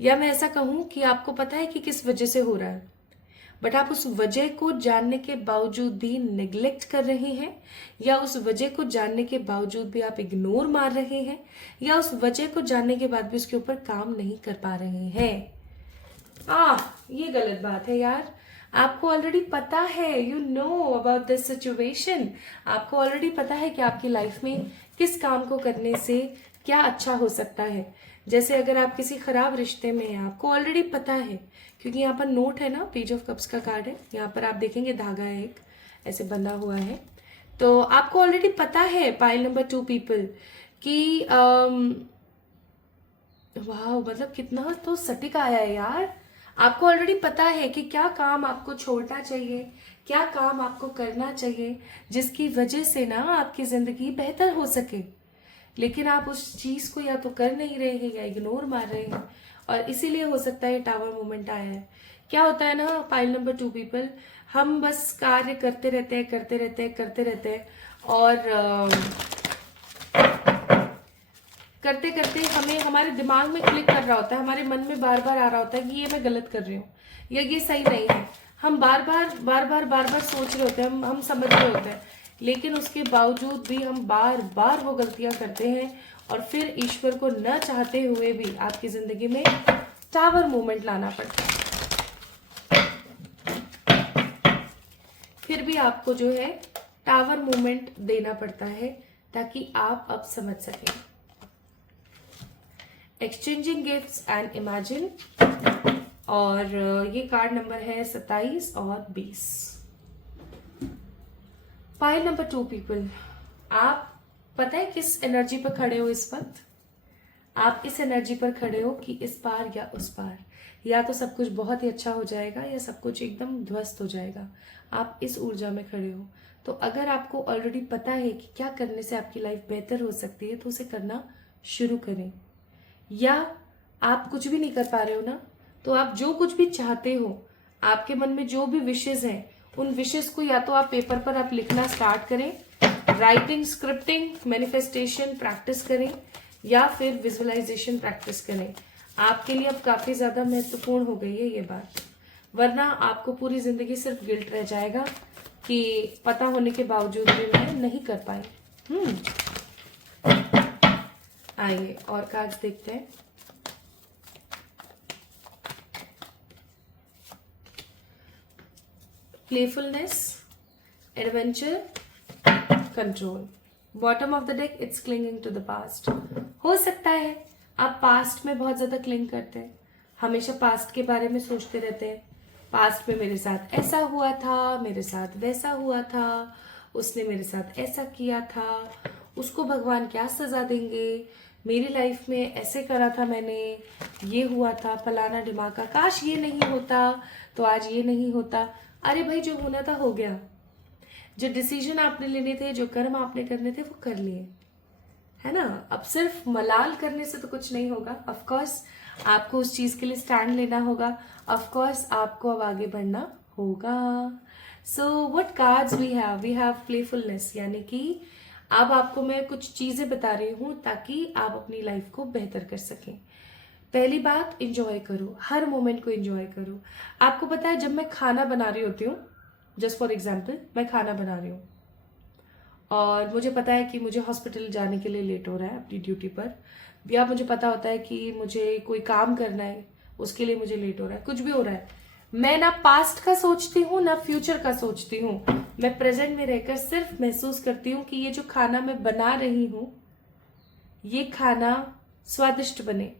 या मैं ऐसा कहूं कि आपको पता है कि किस वजह से हो रहा है, बट आप उस वजह को जानने के बावजूद भी नेग्लेक्ट कर रहे हैं, या उस वजह को जानने के बावजूद भी आप इग्नोर मार रहे हैं, या उस वजह को जानने के बाद भी उसके ऊपर काम नहीं कर पा रहे हैं। ये गलत बात है यार। आपको ऑलरेडी पता है, you know about this situation. आपको ऑलरेडी पता है कि आपकी लाइफ में किस काम को करने से क्या अच्छा हो सकता है। जैसे अगर आप किसी खराब रिश्ते में हैं, आपको ऑलरेडी पता है, क्योंकि यहाँ पर नोट है ना, पेज ऑफ कप्स का कार्ड है, यहाँ पर आप देखेंगे धागा एक ऐसे बंधा हुआ है, तो आपको ऑलरेडी पता है पाइल नंबर 2 पीपल कि वाह, मतलब कितना तो सटीक आया है यार। आपको ऑलरेडी पता है कि क्या काम आपको छोड़ना चाहिए, क्या काम आपको करना चाहिए जिसकी वजह से ना आपकी जिंदगी बेहतर हो सके, लेकिन आप उस चीज को या तो कर नहीं रहे हैं या इग्नोर मार रहे हैं, और इसीलिए हो सकता है टावर मूवमेंट आया है। क्या होता है ना पाइल नंबर 2 पीपल, हम बस कार्य करते रहते हैं और करते करते हमें हमारे दिमाग में क्लिक कर रहा होता है, हमारे मन में बार बार आ रहा होता है कि ये मैं गलत कर रही हूँ या ये सही नहीं है। हम बार बार सोच रहे होते हैं, हम समझ रहे होते हैं, लेकिन उसके बावजूद भी हम बार बार वो गलतियां करते हैं और फिर ईश्वर को न चाहते हुए भी आपकी जिंदगी में टावर मूवमेंट लाना पड़ता है। फिर भी आपको जो है टावर मूवमेंट देना पड़ता है ताकि आप अब समझ सकें। एक्सचेंजिंग गिफ्ट्स एंड इमेजिन, और ये कार्ड नंबर है 27 और 20। पाइल नंबर 2 पीपल, आप पता है किस एनर्जी पर खड़े हो इस वक्त? आप इस एनर्जी पर खड़े हो कि इस पार या उस पार, या तो सब कुछ बहुत ही अच्छा हो जाएगा या सब कुछ एकदम ध्वस्त हो जाएगा। आप इस ऊर्जा में खड़े हो। तो अगर आपको ऑलरेडी पता है कि क्या करने से आपकी लाइफ बेहतर हो सकती है तो उसे करना शुरू करें। या आप कुछ भी नहीं कर पा रहे हो ना, तो आप जो कुछ भी चाहते हो, आपके मन में जो भी विशेष हैं, उन विशेष को या तो आप पेपर पर आप लिखना स्टार्ट करें, राइटिंग, स्क्रिप्टिंग, मैनिफेस्टेशन प्रैक्टिस करें, या फिर विजुअलाइजेशन प्रैक्टिस करें। आपके लिए अब काफी ज्यादा महत्वपूर्ण हो गई है ये बात, वरना आपको पूरी जिंदगी सिर्फ गिल्ट रह जाएगा कि पता होने के बावजूद भी मैं नहीं कर पाई। आइए और कार्ड्स देखते हैं। Playfulness, adventure, control. Bottom of the deck, it's clinging to the past. हो सकता है आप पास्ट में बहुत ज्यादा क्लिंग करते हैं, हमेशा पास्ट के बारे में सोचते रहते हैं। पास्ट में मेरे साथ ऐसा हुआ था, मेरे साथ वैसा हुआ था, उसने मेरे साथ ऐसा किया था, उसको भगवान क्या सजा देंगे, मेरी लाइफ में ऐसे करा था मैंने, ये हुआ था, फलाना ढिमाका, काश ये नहीं होता तो आज ये नहीं होता। अरे भाई, जो होना था हो गया। जो डिसीजन आपने लेने थे, जो कर्म आपने करने थे, वो कर लिए, है ना। अब सिर्फ मलाल करने से तो कुछ नहीं होगा। ऑफ कोर्स आपको उस चीज के लिए स्टैंड लेना होगा, ऑफ कोर्स आपको अब आगे बढ़ना होगा। So what cards we have playfulness, यानी कि अब आपको मैं कुछ चीजें बता रही हूं ताकि आप अपनी लाइफ को बेहतर कर सकें। पहली बात, इंजॉय करो, हर मोमेंट को इंजॉय करो। आपको पता है, जब मैं खाना बना रही होती हूँ, जस्ट फॉर एग्जाम्पल मैं खाना बना रही हूँ और मुझे पता है कि मुझे हॉस्पिटल जाने के लिए लेट हो रहा है अपनी ड्यूटी पर, या मुझे पता होता है कि मुझे कोई काम करना है, उसके लिए मुझे लेट हो रहा है, कुछ भी हो रहा है, मैं ना पास्ट का सोचती हूँ ना फ्यूचर का सोचती हूँ। मैं प्रेजेंट में रहकर सिर्फ महसूस करती हूँ कि ये जो खाना मैं बना रही हूँ, ये खाना स्वादिष्ट बने,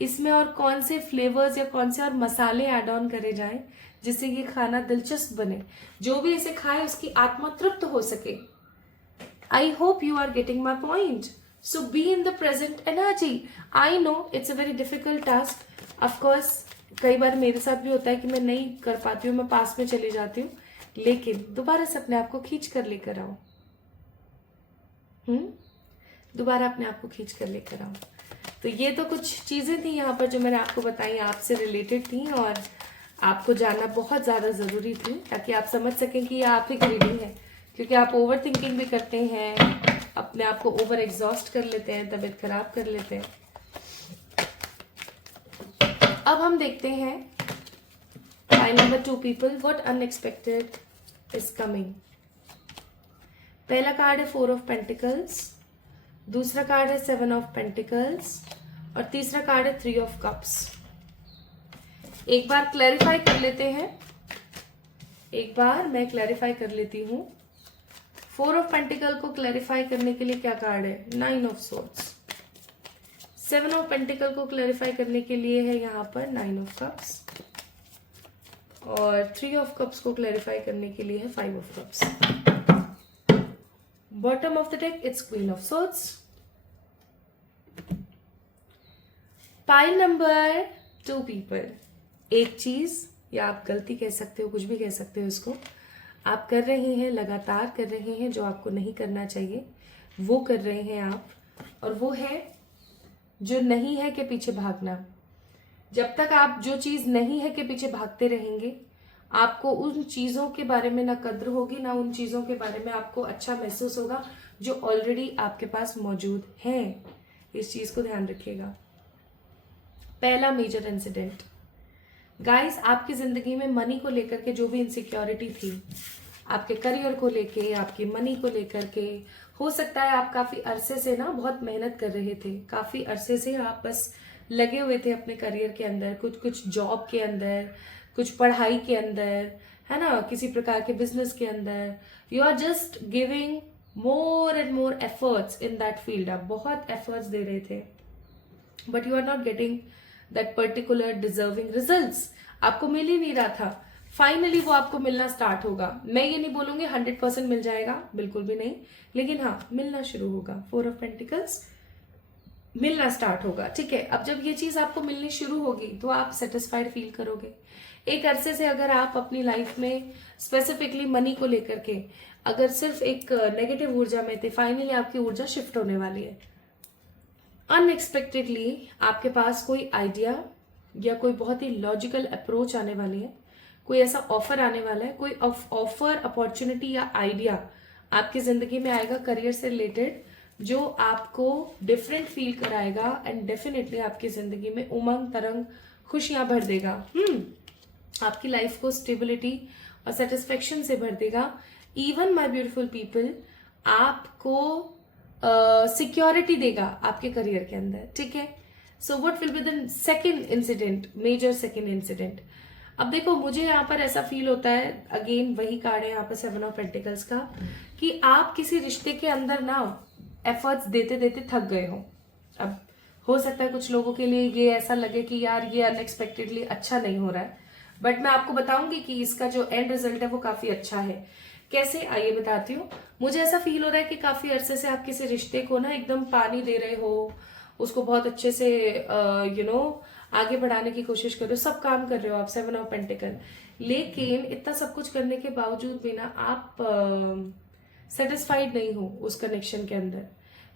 इसमें और कौन से फ्लेवर्स या कौन से और मसाले ऐड ऑन करे जाएं जिससे ये खाना दिलचस्प बने, जो भी इसे खाए उसकी आत्मा तृप्त हो सके। I hope you are getting my point. So be in the present energy. I know it's a very difficult task. Of course, कई बार मेरे साथ भी होता है कि मैं नहीं कर पाती हूँ, मैं पास में चली जाती हूँ, लेकिन दोबारा से अपने आप को खींच कर लेकर आओ। दोबारा अपने आप को खींच कर लेकर आओ। तो ये तो कुछ चीजें थी यहाँ पर जो मैंने आपको बताई, आपसे रिलेटेड थी और आपको जानना बहुत ज्यादा जरूरी थी ताकि आप समझ सकें कि ये आप ही की रीडिंग है। क्योंकि आप ओवर थिंकिंग भी करते हैं, अपने आप को ओवर एग्जॉस्ट कर लेते हैं, तबीयत खराब कर लेते हैं। अब हम देखते हैं pile number 2 people, what unexpected is coming. पहला कार्ड है 4 ऑफ पेंटिकल्स, दूसरा कार्ड है 7 ऑफ पेंटिकल्स और तीसरा कार्ड है 3 ऑफ कप्स। एक बार क्लैरिफाई कर लेते हैं, एक बार मैं क्लैरिफाई कर लेती हूं। 4 ऑफ पेंटिकल को क्लैरिफाई करने के लिए क्या कार्ड है? 9 ऑफ सोर्ड्स। 7 ऑफ पेंटिकल को क्लैरिफाई करने के लिए है यहाँ पर 9 ऑफ कप्स और 3 ऑफ कप्स को क्लैरिफाई करने के लिए है 5 of cups. Bottom of the deck, it's queen of swords. Pile number 2 people, एक चीज या आप गलती कह सकते हो, कुछ भी कह सकते हो उसको, आप कर रहे हैं, लगातार कर रहे हैं, जो आपको नहीं करना चाहिए वो कर रहे हैं आप, और वो है जो नहीं है के पीछे भागना। जब तक आप जो चीज नहीं है के पीछे भागते रहेंगे, आपको उन चीजों के बारे में ना कद्र होगी, ना उन चीजों के बारे में आपको अच्छा महसूस होगा जो ऑलरेडी आपके पास मौजूद है। इस चीज को ध्यान रखिएगा। पहला मेजर इंसिडेंट, गाइस, आपकी जिंदगी में मनी को लेकर के जो भी इनसिक्योरिटी थी, आपके करियर को लेके, आपकी मनी को लेकर के, हो सकता है आप काफी अरसे से ना बहुत मेहनत कर रहे थे, काफी अरसे से आप बस लगे हुए थे अपने करियर के अंदर, कुछ जॉब के अंदर, कुछ पढ़ाई के अंदर, है ना, किसी प्रकार के बिजनेस के अंदर। You are just giving more and more efforts in that field. आप बहुत एफर्ट्स दे रहे थे, but you are not getting that particular deserving results. आपको मिल ही नहीं रहा था। फाइनली वो आपको मिलना स्टार्ट होगा। मैं ये नहीं बोलूंगी 100% मिल जाएगा, बिल्कुल भी नहीं, लेकिन हाँ, मिलना शुरू होगा। 4 ऑफ पेंटिकल्स, मिलना स्टार्ट होगा। ठीक है, अब जब ये चीज आपको मिलनी शुरू होगी तो आप सेटिस्फाइड फील करोगे। एक अरसे से अगर आप अपनी लाइफ में स्पेसिफिकली मनी को लेकर के अगर सिर्फ एक नेगेटिव ऊर्जा में थे, फाइनली आपकी ऊर्जा शिफ्ट होने वाली है। अनएक्सपेक्टेडली आपके पास कोई आइडिया या कोई बहुत ही लॉजिकल अप्रोच आने वाली है, कोई ऐसा ऑफर आने वाला है, कोई ऑफर, अपॉर्चुनिटी या आइडिया आपकी जिंदगी में आएगा करियर से रिलेटेड, जो आपको डिफरेंट फील कराएगा एंड डेफिनेटली आपकी जिंदगी में उमंग, तरंग, खुशियां भर देगा। आपकी लाइफ को स्टेबिलिटी और सेटिस्फेक्शन से भर देगा। इवन माय ब्यूटीफुल पीपल, आपको सिक्योरिटी देगा आपके करियर के अंदर। ठीक है, so what will be the second incident, major second incident. अब देखो, मुझे यहाँ पर ऐसा फील होता है, अगेन वही कार्ड है यहाँ पर 7 ऑफ पेंटिकल्स का, कि आप किसी रिश्ते के अंदर ना एफर्ट्स देते देते थक गए हो। अब हो सकता है कुछ लोगों के लिए ये ऐसा लगे कि यार ये अनएक्सपेक्टेडली अच्छा नहीं हो रहा है, बट मैं आपको बताऊंगी कि इसका जो एंड रिजल्ट है वो काफी अच्छा है। कैसे, आइए बताती हूँ। मुझे ऐसा फील हो रहा है कि काफी अरसे से आप किसी रिश्ते को ना एकदम पानी दे रहे हो, उसको बहुत अच्छे से आगे बढ़ाने की कोशिश कर रहे हो, सब काम कर रहे हो आप, 7 ऑफ पेंटिकल, लेकिन इतना सब कुछ करने के बावजूद भी ना आप सेटिस्फाइड नहीं हो उस कनेक्शन के अंदर,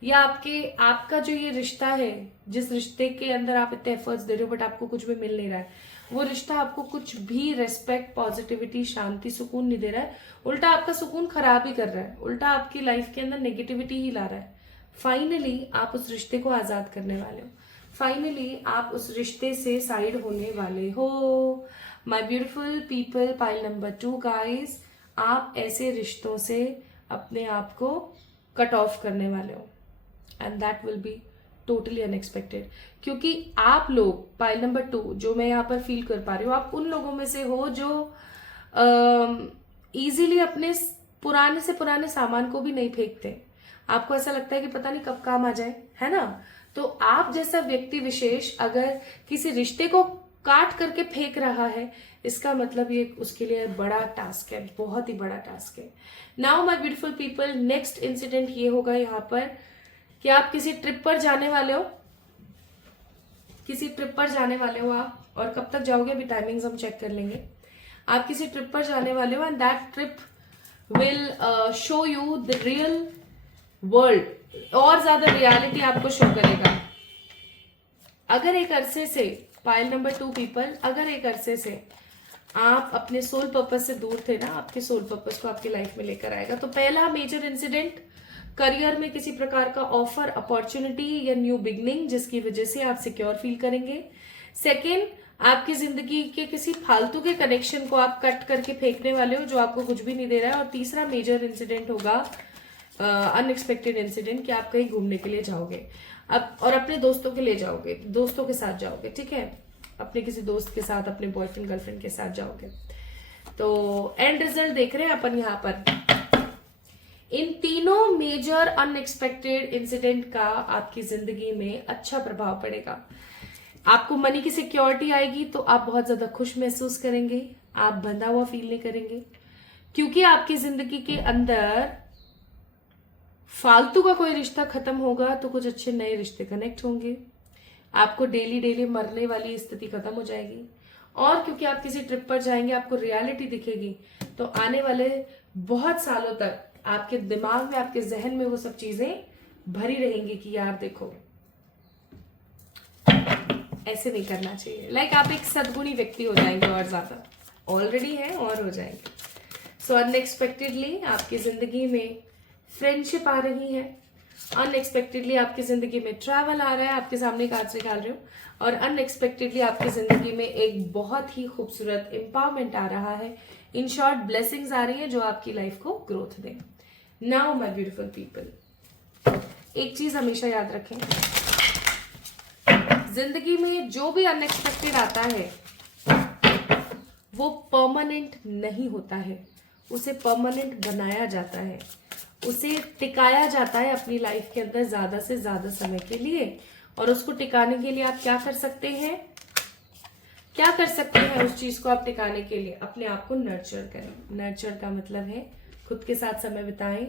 या आपका जो ये रिश्ता है, जिस रिश्ते के अंदर आप इतने एफर्ट्स दे रहे हो बट आपको कुछ भी मिल नहीं रहा है, वो रिश्ता आपको कुछ भी रेस्पेक्ट, पॉजिटिविटी, शांति, सुकून नहीं दे रहा है, उल्टा आपका सुकून खराब ही कर रहा है, उल्टा आपकी लाइफ के अंदर नेगेटिविटी ही ला रहा है। फाइनली आप उस रिश्ते को आजाद करने वाले हो, फाइनली आप उस रिश्ते से साइड होने वाले हो। My beautiful people, pile number 2 guys, आप ऐसे रिश्तों से अपने आप को कट ऑफ करने वाले हो and that will be totally unexpected. क्योंकि आप लोग, पाइल नंबर 2, जो मैं यहाँ पर फील कर पा रही हूँ, आप उन लोगों में से हो जो इजीली अपने पुराने से पुराने सामान को भी नहीं फेंकते। आपको ऐसा लगता है कि पता नहीं कब काम आ जाए, है ना। तो आप जैसा व्यक्ति विशेष अगर किसी रिश्ते को काट करके फेंक रहा है, इसका मतलब ये उसके लिए बड़ा टास्क है, बहुत ही बड़ा टास्क है। Now my beautiful people, next incident ये होगा यहाँ पर कि आप किसी ट्रिप पर जाने वाले हो, किसी ट्रिप पर जाने वाले हो आप, और कब तक जाओगे अभी टाइमिंग्स हम चेक कर लेंगे। आप किसी ट्रिप पर जाने वाले हो and that trip will show you the real world, और ज्यादा रियलिटी आपको शो करेगा। अगर एक अरसे से, पाइल नंबर 2 पीपल, अगर एक अरसे से आप अपने सोल पर्पस से दूर थे ना, आपके सोल पर्पस को आपकी लाइफ में लेकर आएगा। तो पहला मेजर इंसिडेंट, करियर में किसी प्रकार का ऑफर, अपॉर्चुनिटी या न्यू बिगनिंग, जिसकी वजह से आप सिक्योर फील करेंगे। सेकेंड, आपकी जिंदगी के किसी फालतू के कनेक्शन को आप कट करके फेंकने वाले हो जो आपको कुछ भी नहीं दे रहा है। और तीसरा मेजर इंसिडेंट होगा अनएक्सपेक्टेड इंसिडेंट, कि आप कहीं घूमने के लिए जाओगे अब, और अपने दोस्तों के लिए जाओगे, दोस्तों के साथ जाओगे। ठीक है, अपने किसी दोस्त के साथ, अपने बॉयफ्रेंड गर्लफ्रेंड के साथ जाओगे। तो एंड रिजल्ट देख रहे हैं अपन यहाँ पर। इन तीनों मेजर अनएक्सपेक्टेड इंसिडेंट का आपकी जिंदगी में अच्छा प्रभाव पड़ेगा। आपको मनी की सिक्योरिटी आएगी तो आप बहुत ज्यादा खुश महसूस करेंगे, आप बंधा हुआ फील नहीं करेंगे, क्योंकि आपकी जिंदगी के अंदर फालतू का कोई रिश्ता खत्म होगा तो कुछ अच्छे नए रिश्ते कनेक्ट होंगे। आपको डेली डेली मरने वाली स्थिति खत्म हो जाएगी, और क्योंकि आप किसी ट्रिप पर जाएंगे आपको रियलिटी दिखेगी, तो आने वाले बहुत सालों तक आपके दिमाग में, आपके जहन में वो सब चीजें भरी रहेंगी कि यार देखो ऐसे नहीं करना चाहिए। लाइक आप एक सद्गुणी व्यक्ति हो जाएंगे और ज्यादा, ऑलरेडी है और हो जाएंगे। सो अनएक्सपेक्टेडली आपकी जिंदगी में फ्रेंडशिप आ रही है, अनएक्सपेक्टेडली आपकी जिंदगी में ट्रैवल आ रहा है, आपके सामने कार्ड्स निकाल रही हूँ, और अनएक्सपेक्टेडली आपकी जिंदगी में एक बहुत ही खूबसूरत एम्पावरमेंट आ रहा है। इन शॉर्ट ब्लेसिंग्स आ रही है जो आपकी लाइफ को ग्रोथ दें। नाउ माय ब्यूटीफुल पीपल, एक चीज हमेशा याद रखें, जिंदगी में जो भी अनएक्सपेक्टेड आता है वो परमानेंट नहीं होता है, उसे परमानेंट बनाया जाता है, उसे टिकाया जाता है अपनी लाइफ के अंदर ज्यादा से ज्यादा समय के लिए। और उसको टिकाने के लिए आप क्या कर सकते हैं, क्या कर सकते हैं उस चीज को आप टिकाने के लिए? अपने आप को नर्चर करें। नर्चर का मतलब है खुद के साथ समय बिताएं,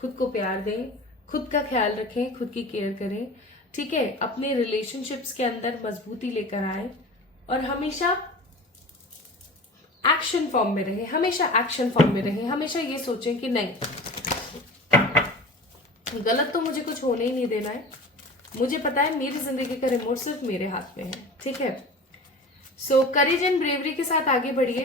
खुद को प्यार दें, खुद का ख्याल रखें, खुद की केयर करें, ठीक है। अपने रिलेशनशिप्स के अंदर मजबूती लेकर आए और हमेशा एक्शन फॉर्म में रहे, हमेशा एक्शन फॉर्म में रहे। हमेशा ये सोचें कि नहीं, गलत तो मुझे कुछ होने ही नहीं देना है, मुझे पता है मेरी जिंदगी का रिमोट सिर्फ मेरे हाथ में है, ठीक है। सो करेज एंड ब्रेवरी के साथ आगे बढ़िए।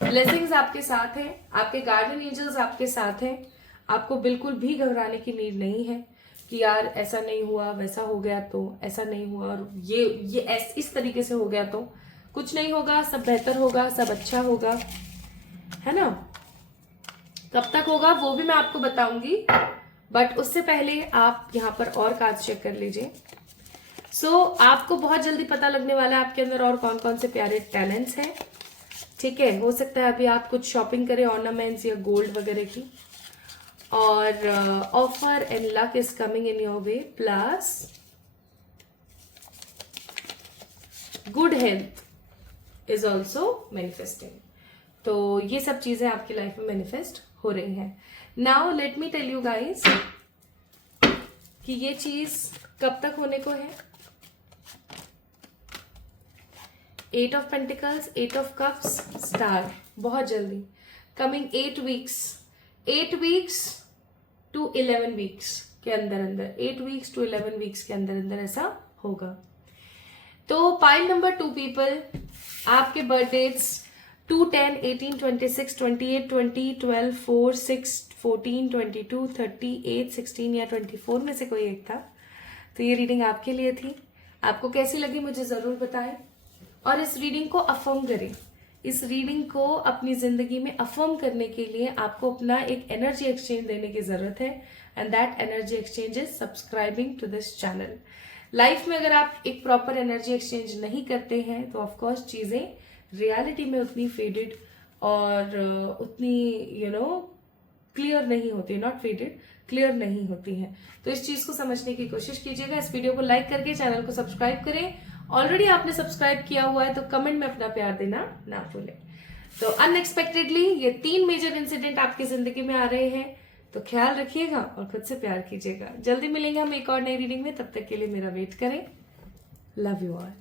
ब्लेसिंग्स आपके साथ हैं, आपके गार्डियन एंजल्स आपके साथ हैं। आपको बिल्कुल भी घबराने की नीड नहीं है कि यार ऐसा नहीं हुआ, वैसा हो गया तो, ऐसा नहीं हुआ और ये इस तरीके से हो गया तो। कुछ नहीं होगा, सब बेहतर होगा, सब अच्छा होगा, है ना। कब तक होगा वो भी मैं आपको बताऊंगी, बट उससे पहले आप यहाँ पर और कार्ड्स चेक कर लीजिए। सो आपको बहुत जल्दी पता लगने वाला है आपके अंदर और कौन कौन से प्यारे टैलेंट्स हैं, ठीक है। हो सकता है अभी आप कुछ शॉपिंग करें ऑर्नामेंट्स या गोल्ड वगैरह की, और offer and luck is coming in your way, plus good health is also manifesting. तो ये सब चीजें आपकी लाइफ में मैनिफेस्ट हो रही हैं। Now let me tell you guys कि ये चीज कब तक होने को है। 8 of pentacles, 8 of cups, star, बहुत जल्दी कमिंग 8 वीक्स टू 11 वीक्स के अंदर अंदर, 8 वीक्स टू 11 वीक्स के अंदर अंदर ऐसा होगा। तो पाइल नंबर 2 पीपल, आपके बर्थ डेट्स 2, 10, 18, 26, 28, 20, 12, 4, 6, 14, 22, 30, 8, 16 या 24 में से कोई एक था। तो ये रीडिंग आपके लिए थी। आपको कैसी लगी मुझे जरूर बताएं, और इस रीडिंग को अफर्म करें। इस रीडिंग को अपनी जिंदगी में अफर्म करने के लिए आपको अपना एक एनर्जी एक्सचेंज देने की जरूरत है, and that energy exchange is subscribing to this channel. Life में अगर आप एक प्रॉपर एनर्जी एक्सचेंज नहीं करते हैं तो ऑफकोर्स चीजें रियलिटी में उतनी फेडेड और उतनी क्लियर नहीं होती, नॉट फेडेड, क्लियर नहीं होती हैं। तो इस चीज को समझने की कोशिश कीजिएगा। इस वीडियो को लाइक करके चैनल को सब्सक्राइब करें। ऑलरेडी आपने सब्सक्राइब किया हुआ है तो कमेंट में अपना प्यार देना ना भूलें। तो अनएक्सपेक्टेडली ये 3 मेजर इंसिडेंट आपकी जिंदगी में आ रहे हैं, तो ख्याल रखिएगा और खुद से प्यार कीजिएगा। जल्दी मिलेंगे हम एक और नई रीडिंग में, तब तक के लिए मेरा वेट करें। Love you all.